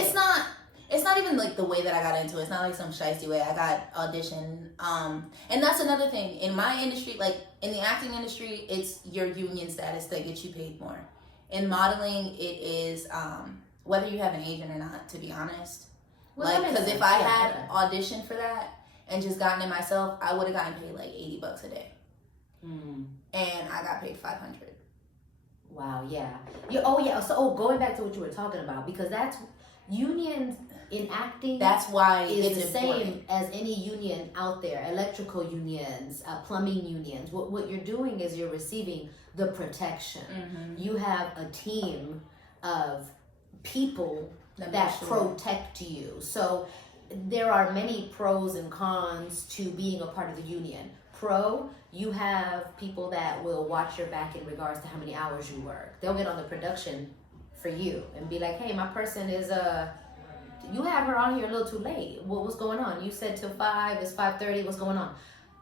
It's not even like the way that I got into it. It's not like some shiesty way. I got audition. And that's another thing. In my industry, like in the acting industry, it's your union status that gets you paid more. In modeling, it is whether you have an agent or not, to be honest. Well, like, that makes because if sense. I Yeah, had okay. auditioned for that and just gotten it myself, I would have gotten paid like $80 a day. Mm. And I got paid $500. Wow, yeah. Oh, yeah. So, going back to what you were talking about, because that's unions in acting. That's why is it's the important. same as any union out there. Electrical unions, plumbing unions. What you're doing is you're receiving the protection. Mm-hmm. You have a team of people that make sure. protect you. So there are many pros and cons to being a part of the union. Pro, you have people that will watch your back in regards to how many hours you work. They'll get on the production for you and be like, hey, my person is you have her on here a little too late. What's going on? You said till 5, it's 5:30, what's going on?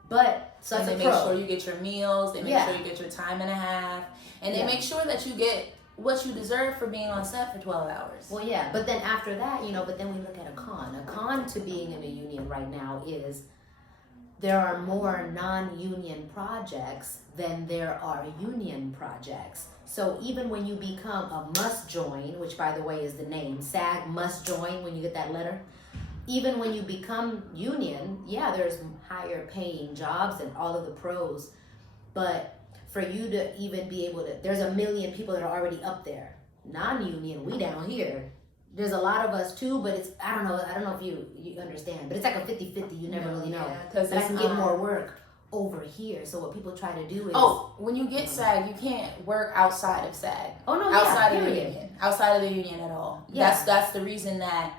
But so And that's they a make pro. sure you get your meals, they make Yeah. sure you get your time and a half, and they Yeah. make sure that you get what you deserve for being on set for 12 hours. Well, yeah, but then after that, but then we look at a con. A con to being in a union right now is there are more non-union projects than there are union projects. So even when you become a must join, which by the way is the name, SAG must join when you get that letter, even when you become union, yeah, there's higher paying jobs and all of the pros, but for you to even be able to, there's a million people that are already up there. Non-union, we down here. There's a lot of us too, but it's, I don't know if you understand, but it's like a 50-50, you never really know. Because But I can get more work over here. So what people try to do is, when you get SAG, you can't work outside of SAG. oh no, Outside yeah, of the period. union. Outside of the union at all. Yeah. That's the reason that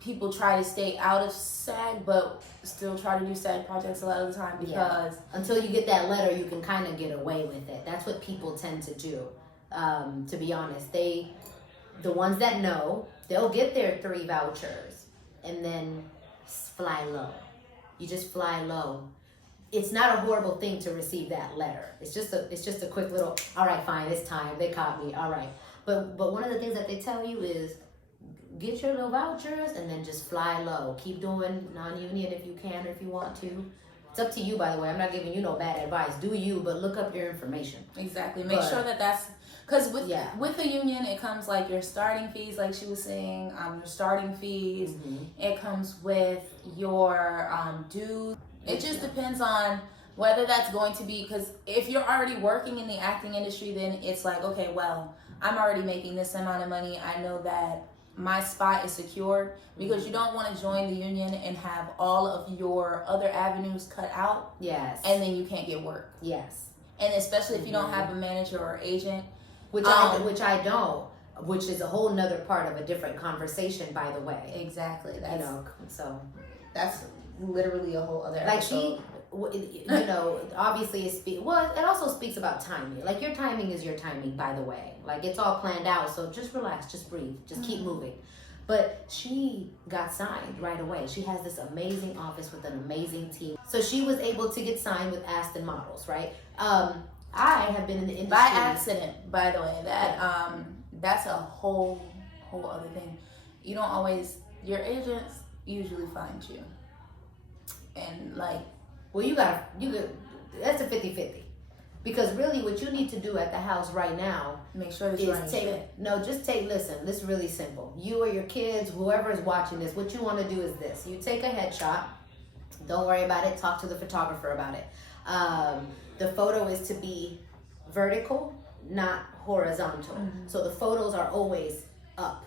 people try to stay out of SAG, but still try to do SAG projects a lot of the time because Until you get that letter, you can kind of get away with it. That's what people tend to do. To be honest, the ones that know, they'll get their 3 vouchers and then fly low. You just fly low. It's not a horrible thing to receive that letter. It's just a quick little, all right, fine, it's time. They caught me, all right. But one of the things that they tell you is get your little vouchers and then just fly low. Keep doing non-union if you can or if you want to. It's up to you, by the way. I'm not giving you no bad advice. Do you, but look up your information. exactly. Make sure that's because with a union, it comes like your starting fees, like she was saying, your starting fees. Mm-hmm. It comes with your dues. It just depends on whether that's going to be, because if you're already working in the acting industry, then it's like, okay, well, I'm already making this amount of money. I know that my spot is secured, because you don't want to join the union and have all of your other avenues cut out. Yes. And then you can't get work. Yes. And especially if you don't have a manager or agent. Which I don't, which is a whole nother part of a different conversation, by the way. Exactly. That's literally a whole other like episode. obviously it also speaks about timing. Like your timing is your timing, by the way. Like it's all planned out, so just relax, just breathe, just keep moving. But she got signed right away. She has this amazing office with an amazing team. So she was able to get signed with Aston Models, right? I have been in the industry By accident, by the way. that's a whole other thing. You don't always, your agents usually find you. And like, well, you could, that's a 50-50. Because really what you need to do at the house right now make sure that is you're on your shit. listen, this is really simple. You or your kids, whoever is watching this, what you want to do is this. You take a headshot. Don't worry about it. Talk to the photographer about it. The photo is to be vertical, not horizontal. Mm-hmm. So the photos are always up.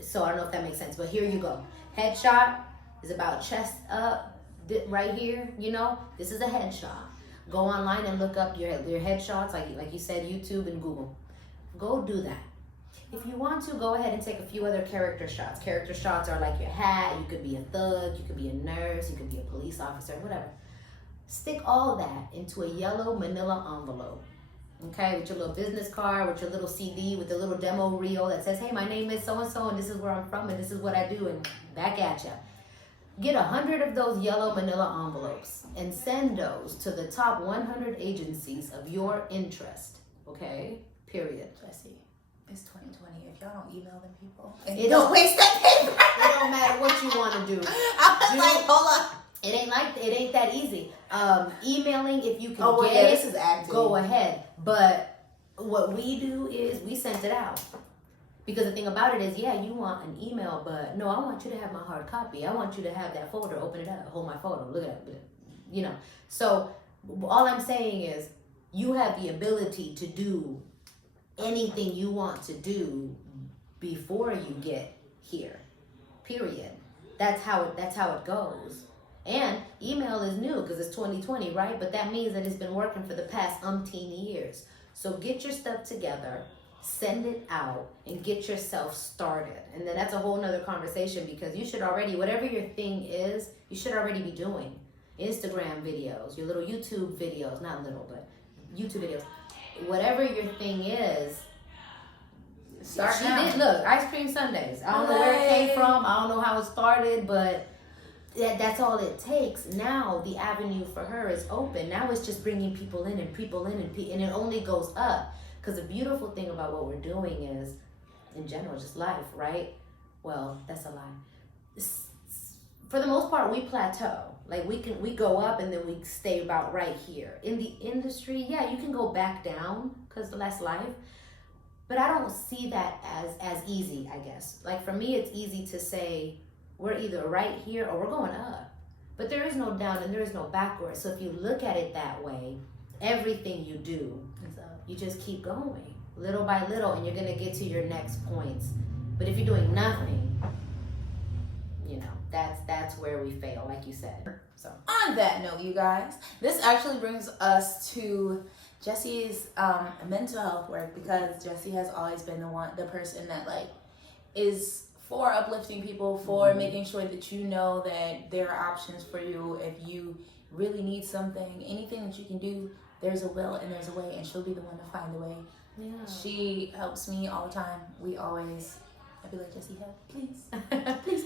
So I don't know if that makes sense, but here you go. Headshot is about chest up, right here. You know, this is a headshot. Go online and look up your headshots, like you said, YouTube and Google. Go do that. If you want to, go ahead and take a few other character shots. Character shots are like your hat. You could be a thug. You could be a nurse. You could be a police officer, whatever. Stick all that into a yellow manila envelope. Okay, with your little business card, with your little CD, with the little demo reel that says, hey, my name is so-and-so, and this is where I'm from, and this is what I do, and back at ya. Get 100 of those yellow manila envelopes and send those to the top 100 agencies of your interest. Okay? Period. Jesse, it's 2020. If y'all don't email them people, it don't waste that paper. It don't matter what you want to do. I was like, hold on. It ain't that easy. Emailing, if you can get it, this is active. Go ahead. But what we do is we send it out. Because the thing about it is, yeah, you want an email, but no, I want you to have my hard copy. I want you to have that folder, open it up, hold my photo, look at it, you know. So all I'm saying is you have the ability to do anything you want to do before you get here, period. That's how it goes. And email is new because it's 2020, right? But that means that it's been working for the past umpteen years. So get your stuff together. Send it out and get yourself started. And then that's a whole nother conversation because you should already, whatever your thing is, you should already be doing. Instagram videos, your little YouTube videos, not little, but YouTube videos. Whatever your thing is, start she now. did, look, Ice Cream Sundays. I don't know where it came from. I don't know how it started, but that's all it takes. Now the avenue for her is open. Now it's just bringing people in and it only goes up. Because the beautiful thing about what we're doing is, in general, just life, right? Well, that's a lie. For the most part, we plateau. Like we go up and then we stay about right here. In the industry, yeah, you can go back down because that's life. But I don't see that as easy, I guess. Like for me, it's easy to say we're either right here or we're going up. But there is no down and there is no backward. So if you look at it that way, everything you do, you just keep going little by little and you're going to get to your next points. But if you're doing nothing, you know, that's where we fail, like you said. So on that note, you guys, this actually brings us to Jesse's mental health work, because Jesse has always been the person that like is for uplifting people, for making sure that you know that there are options for you if you really need something, anything that you can do. There's a will and there's a way, and she'll be the one to find the way. Yeah. She helps me all the time. I'd be like, Jessie, help, please. please.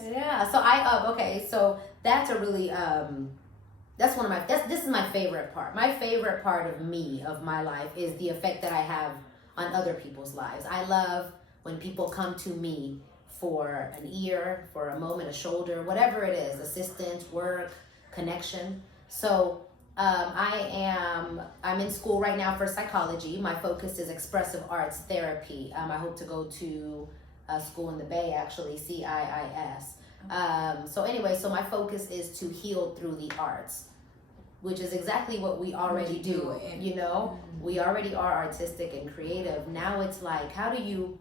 Yeah, so okay, so that's a really, this is my favorite part. My favorite part of me, of my life, is the effect that I have on other people's lives. I love when people come to me for an ear, for a moment, a shoulder, whatever it is, assistance, work, connection. So, I'm in school right now for psychology. My focus is expressive arts therapy. I hope to go to a school in the Bay, actually, CIIS. So my focus is to heal through the arts, which is exactly what we already do. You know, we already are artistic and creative. Now it's like, how do you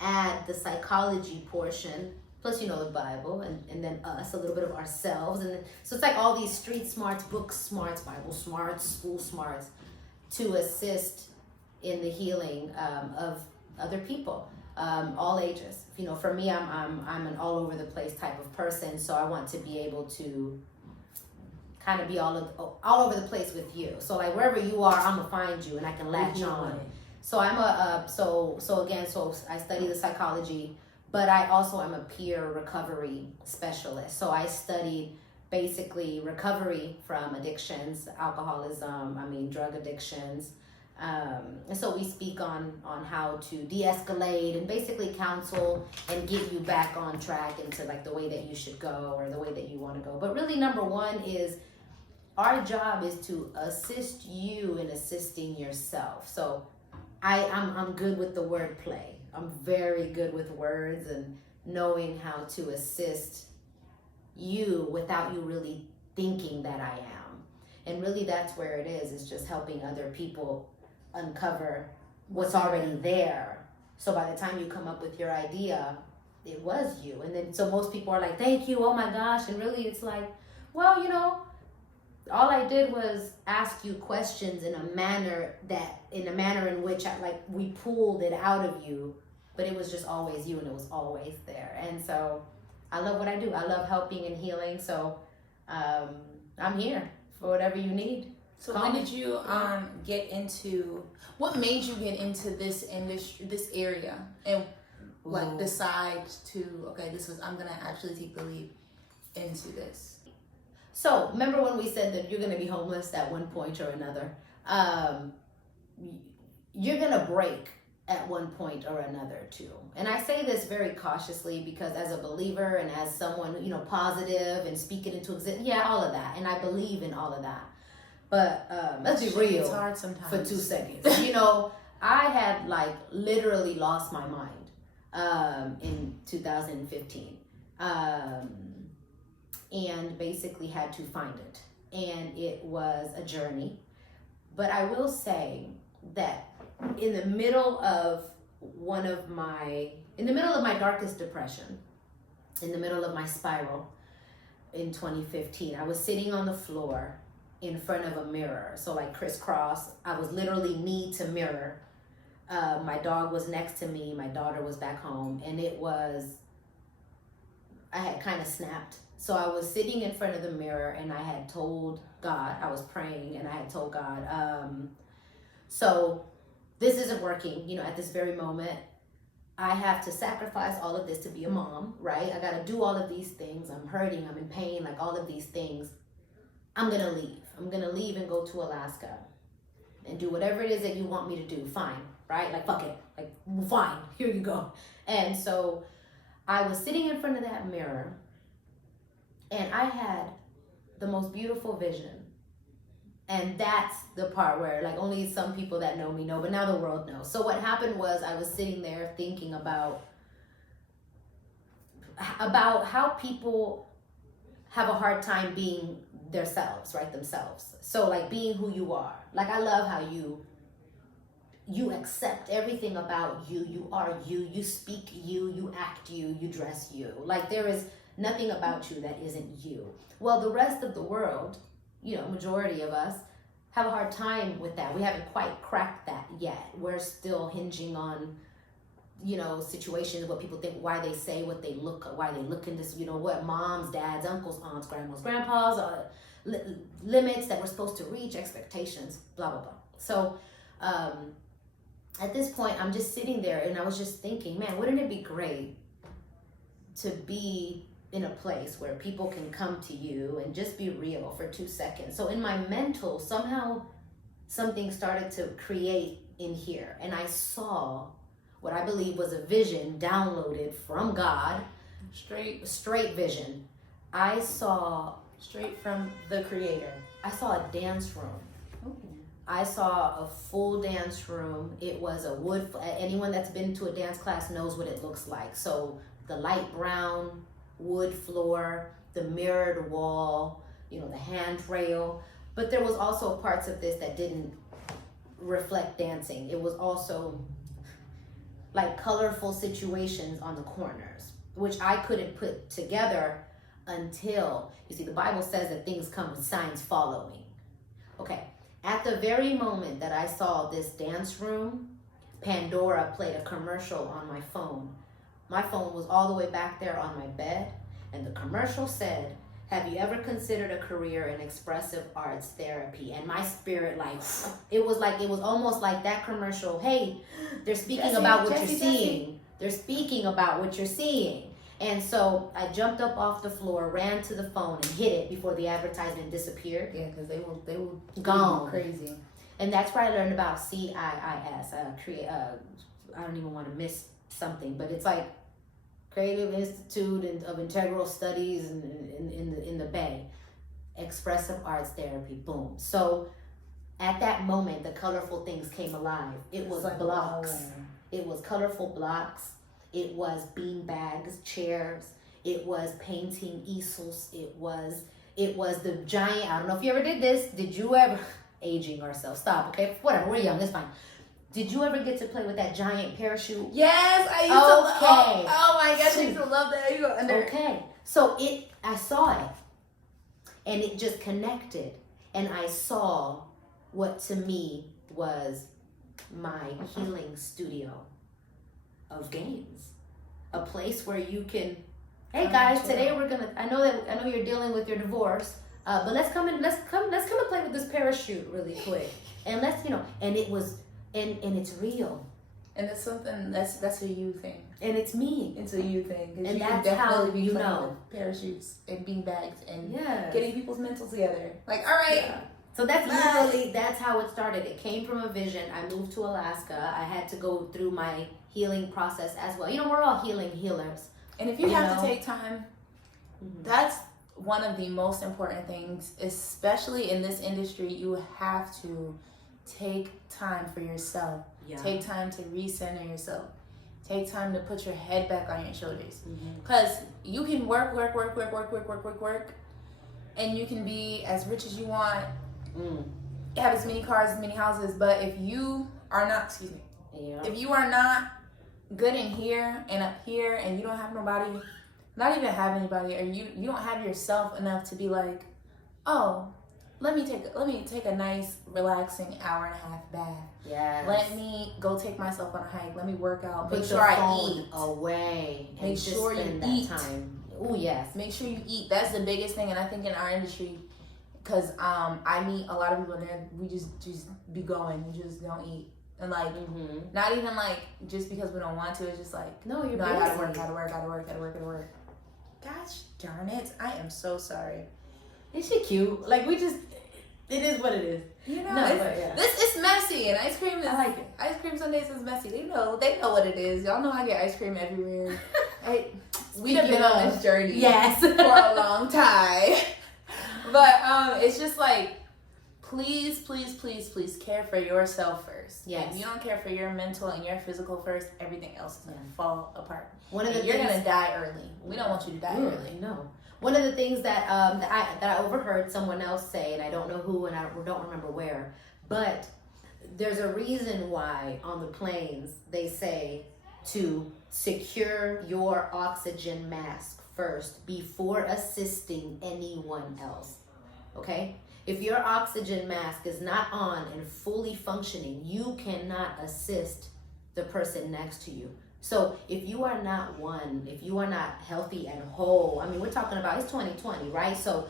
add the psychology portion, plus, you know, the Bible, and then us, a little bit of ourselves. And so it's like all these street smarts, book smarts, Bible smarts, school smarts, to assist in the healing of other people, all ages. You know, for me, I'm an all over the place type of person, so I want to be able to kind of be all over the place with you. So like wherever you are, I'm gonna find you and I can latch on. So so I study the psychology. But I also am a peer recovery specialist. So I studied basically recovery from addictions, alcoholism, drug addictions, And so we speak on how to de-escalate and basically counsel and get you back on track into like the way that you should go or the way that you want to go. But really, number one is our job is to assist you in assisting yourself. So I'm good with the word play. I'm very good with words and knowing how to assist you without you really thinking that I am. And really that's where it is just helping other people uncover what's already there. So by the time you come up with your idea, it was you. And then so most people are like, thank you, oh my gosh. And really it's like, well, you know, all I did was ask you questions in a manner in which we pulled it out of you, but it was just always you and it was always there. And so I love what I do. I love helping and healing. So I'm here for whatever you need. So when did you what made you get into this industry, this area, and like decide to, I'm gonna actually take the leap into this? So remember when we said that you're gonna be homeless at one point or another? You're gonna break at one point or another too. And I say this very cautiously because as a believer and as someone, you know, positive and speaking into existence, all of that. And I believe in all of that. But let's be real, it's hard sometimes. For 2 seconds. You know, I had like literally lost my mind in 2015. And basically had to find it. And it was a journey. But I will say that in the middle of my darkest depression, in the middle of my spiral in 2015, I was sitting on the floor in front of a mirror. So like crisscross, I was literally knee to mirror. My dog was next to me. My daughter was back home. And I had kind of snapped. So I was sitting in front of the mirror and I had told God, I was praying and I had told God, so this isn't working, you know, at this very moment. I have to sacrifice all of this to be a mom, right? I got to do all of these things. I'm hurting, I'm in pain, like all of these things. I'm going to leave. I'm going to leave and go to Alaska and do whatever it is that you want me to do. Fine, right? Like, fuck it. Like, fine, here you go. And so I was sitting in front of that mirror and I had the most beautiful vision. And that's the part where like only some people that know me know, but now the world knows. So what happened was I was sitting there thinking about how people have a hard time being themselves, right? Themselves. So like being who you are. Like I love how you accept everything about you. You are you. You speak you. You act you. You dress you. Like there is nothing about you that isn't you. Well, the rest of the world, you know, majority of us have a hard time with that. We haven't quite cracked that yet. We're still hinging on, you know, situations, what people think, why they say what they look, why they look in this, you know, what moms, dads, uncles, aunts, grandmas, grandpas, limits that we're supposed to reach, expectations, blah, blah, blah. So at this point, I'm just sitting there and I was just thinking, man, wouldn't it be great to be in a place where people can come to you and just be real for 2 seconds. So in my mental, somehow something started to create in here. And I saw what I believe was a vision downloaded from God. Straight vision. I saw... Straight from the Creator. I saw a dance room. Ooh. I saw a full dance room. It was a wood... Anyone that's been to a dance class knows what it looks like. So the light brown wood floor, the mirrored wall, you know, the handrail. But there was also parts of this that didn't reflect dancing. It was also like colorful situations on the corners, which I couldn't put together until, you see, the Bible says that things come with signs following. Okay, at the very moment that I saw this dance room, Pandora played a commercial on my phone. My phone was all the way back there on my bed, and the commercial said, have you ever considered a career in expressive arts therapy? And my spirit, it was almost like that commercial, hey, they're speaking about what you're seeing. They're speaking about what you're seeing. And so I jumped up off the floor, ran to the phone, and hit it before the advertisement disappeared. Yeah, because they were gone. Crazy. And that's where I learned about CIIS. I don't even want to miss something, but it's like Creative Institute of Integral Studies in the Bay. Expressive Arts Therapy, boom. So at that moment, the colorful things came alive. It was like blocks. Oh. It was colorful blocks. It was bean bags, chairs. It was painting easels. It was the giant, I don't know if you ever did this. Did you ever, aging ourselves, stop, okay? Whatever, we're young, it's fine. Did you ever get to play with that giant parachute? Yes, I used to. Oh my gosh, I used to love that. You go under. Okay, so I saw it, and it just connected, and I saw what to me was my healing studio of games, a place where you can. Hey guys, today we're gonna. I know you're dealing with your divorce, but let's come and play with this parachute really quick, and let's and it was. And it's real. And it's something that's a you thing. And it's me. It's a you thing. And that's how you know. Parachutes and bean bags and yes. getting people's mental together. Like, all right. Yeah. So that's how it started. It came from a vision. I moved to Alaska. I had to go through my healing process as well. We're all healers. And if you have to take time, that's one of the most important things, especially in this industry. You have to take time for yourself. Yeah. Take time to recenter yourself. Take time to put your head back on your shoulders. Because you can work, and you can be as rich as you want, have as many cars, as many houses, but if you are not, if you are not good in here and up here, and you don't have nobody, not even have anybody, or you don't have yourself enough to be like, oh, let me take a nice, relaxing hour and a half bath. Yes. Let me go take myself on a hike. Let me work out. Make sure I eat away. Make sure you eat. Oh yes. Make sure you eat. That's the biggest thing, and I think in our industry, because I meet a lot of people there, we just be going. We just don't eat, and like not even like just because we don't want to. It's just like no, you're busy. I gotta work. Gosh darn it! I am so sorry. Is she cute? Like it is what it is. This is messy, and ice cream is. I like it. Ice cream Sundays is messy. They know what it is. Y'all know I get ice cream everywhere. We've been on this journey, for a long time. But it's just like, please care for yourself first. Yes. If you don't care for your mental and your physical first, everything else is gonna fall apart. One of the you're gonna die early. We don't want you to die early. No. One of the things that I overheard someone else say, and I don't know who, and I don't remember where, but there's a reason why on the planes they say to secure your oxygen mask first before assisting anyone else. Okay? If your oxygen mask is not on and fully functioning, you cannot assist the person next to you. So if you are not if you are not healthy and whole, I mean, we're talking about, it's 2020, right? So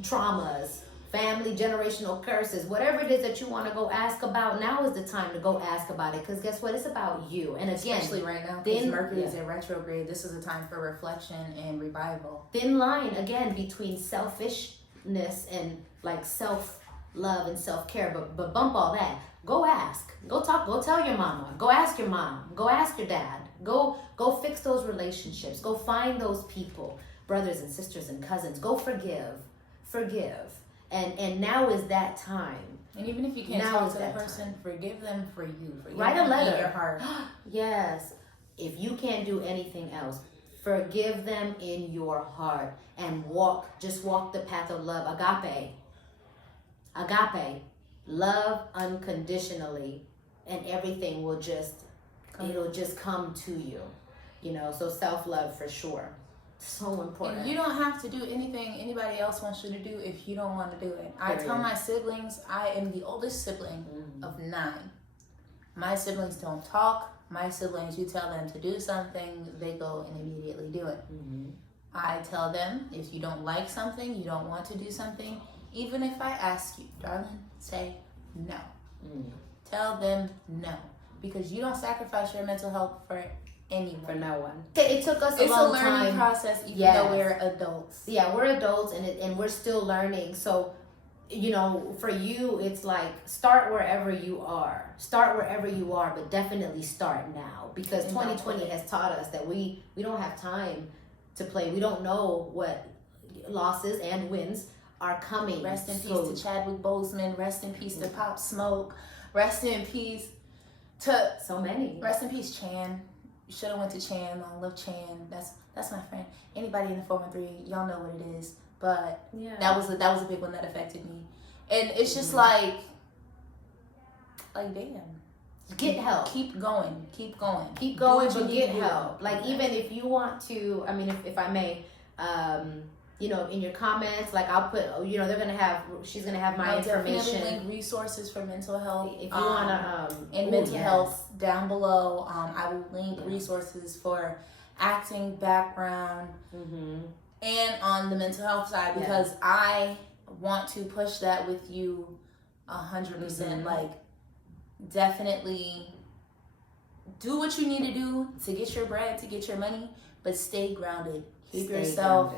traumas, family, generational curses, whatever it is that you want to go ask about, now is the time to go ask about it. Because guess what? It's about you. And again, especially right now, because Mercury is in retrograde, this is a time for reflection and revival. Thin line, again, between selfishness and like self-love and self-care. But bump all that. Go ask. Go talk. Go tell your mama. Go ask your mom. Go ask your dad. Go fix those relationships. Go find those people, brothers and sisters and cousins. Go forgive. And now is that time. And even if you can't talk to the person, forgive them for you. Write a letter. In your heart. Yes. If you can't do anything else, forgive them in your heart and walk the path of love. Agape. Love unconditionally, and everything will just come to you. So self-love for sure. So important. And you don't have to do anything anybody else wants you to do if you don't want to do it. I tell my siblings, I am the oldest sibling of 9. My siblings don't talk. My siblings, you tell them to do something, they go and immediately do it. I tell them, if you don't like something, you don't want to do something, even if I ask you, darling, say no. Tell them no. Because you don't sacrifice your mental health for anyone. For no one. It took us a long time. It's a learning process, even though we're adults. Yeah, we're adults and we're still learning. So you know, for you, it's like start wherever you are. Start wherever you are, but definitely start now, because 2020 has taught us that we don't have time to play. We don't know what losses and wins are coming. Rest in peace to Chadwick Boseman. Rest in peace to Pop Smoke. Rest in peace to so many. Rest in peace, Chan. You should have went to Chan. Long live Chan. That's my friend. Anybody in the 413, y'all know what it is. But that was a big one that affected me. And it's just like damn. Get help. Keep going. Keep going. Keep going, but get help. Like, even if you want to, I mean, if I may, you know, in your comments, like I'll put, you know, she's gonna have my information. Definitely link resources for mental health. If you wanna, mental health down below. I will link resources for acting background and on the mental health side, because I want to push that with you 100%. Like, definitely do what you need to do to get your bread, to get your money, but stay grounded. Keep yourself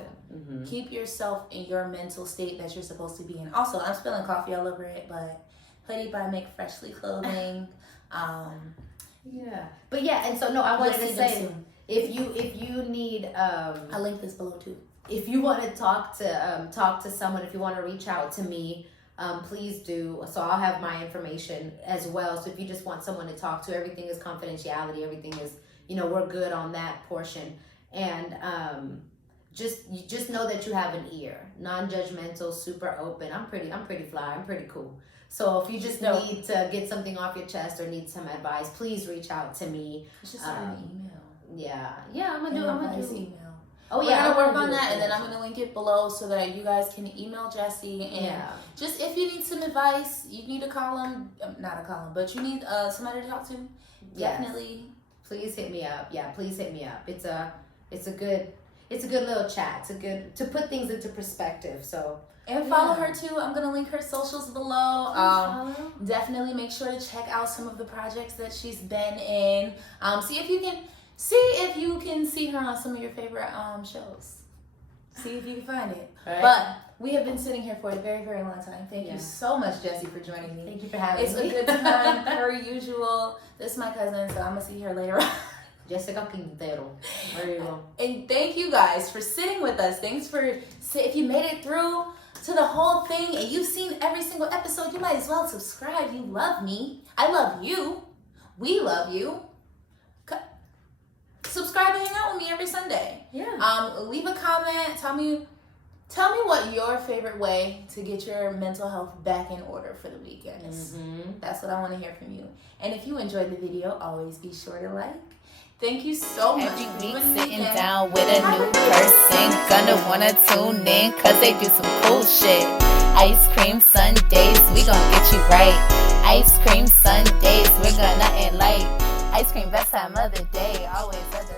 in your mental state that you're supposed to be in. Also, I'm spilling coffee all over it, but hoodie by Make Freshly Clothing. But yeah, and so no, I wanted to say, if you need, I'll link this below too. If you want to talk to someone, if you want to reach out to me, please do. So I'll have my information as well. So if you just want someone to talk to, everything is confidentiality. Everything is, you know, we're good on that portion. And just know that you have an ear, non-judgmental, super open. I'm pretty fly. I'm pretty cool. So if you just need to get something off your chest or need some advice, please reach out to me. Just send an email. I'm gonna do email. Oh yeah, I'm gonna work on that, and then I'm gonna link it below so that you guys can email Jessie. And just if you need some advice, you need a column, not a column, but you need somebody to talk to. Definitely, please hit me up. Yeah, please hit me up. It's a good little chat. It's a good to put things into perspective. So. And follow her too. I'm gonna link her socials below. Definitely make sure to check out some of the projects that she's been in. See if you can see her on some of your favorite shows. See if you can find it. Right. But we have been sitting here for a very, very long time. Thank you so much, Jessie, for joining me. Thank you for having me. It's a good time per usual. This is my cousin, so I'm gonna see her later on. Jessica Quintero. There you go. And thank you guys for sitting with us. Thanks for, if you made it through to the whole thing and you've seen every single episode, you might as well subscribe. You love me. I love you. We love you. Subscribe and hang out with me every Sunday. Yeah. Leave a comment. Tell me what your favorite way to get your mental health back in order for the weekend is. That's what I want to hear from you. And if you enjoyed the video, always be sure to like. Thank you so much. Every week sitting down with a new person. Gonna wanna tune in cause they do some cool shit. Ice cream Sundays, we gon' get you right. Ice cream Sundays, we're gonna enlighten. Ice cream best time of the day, always at the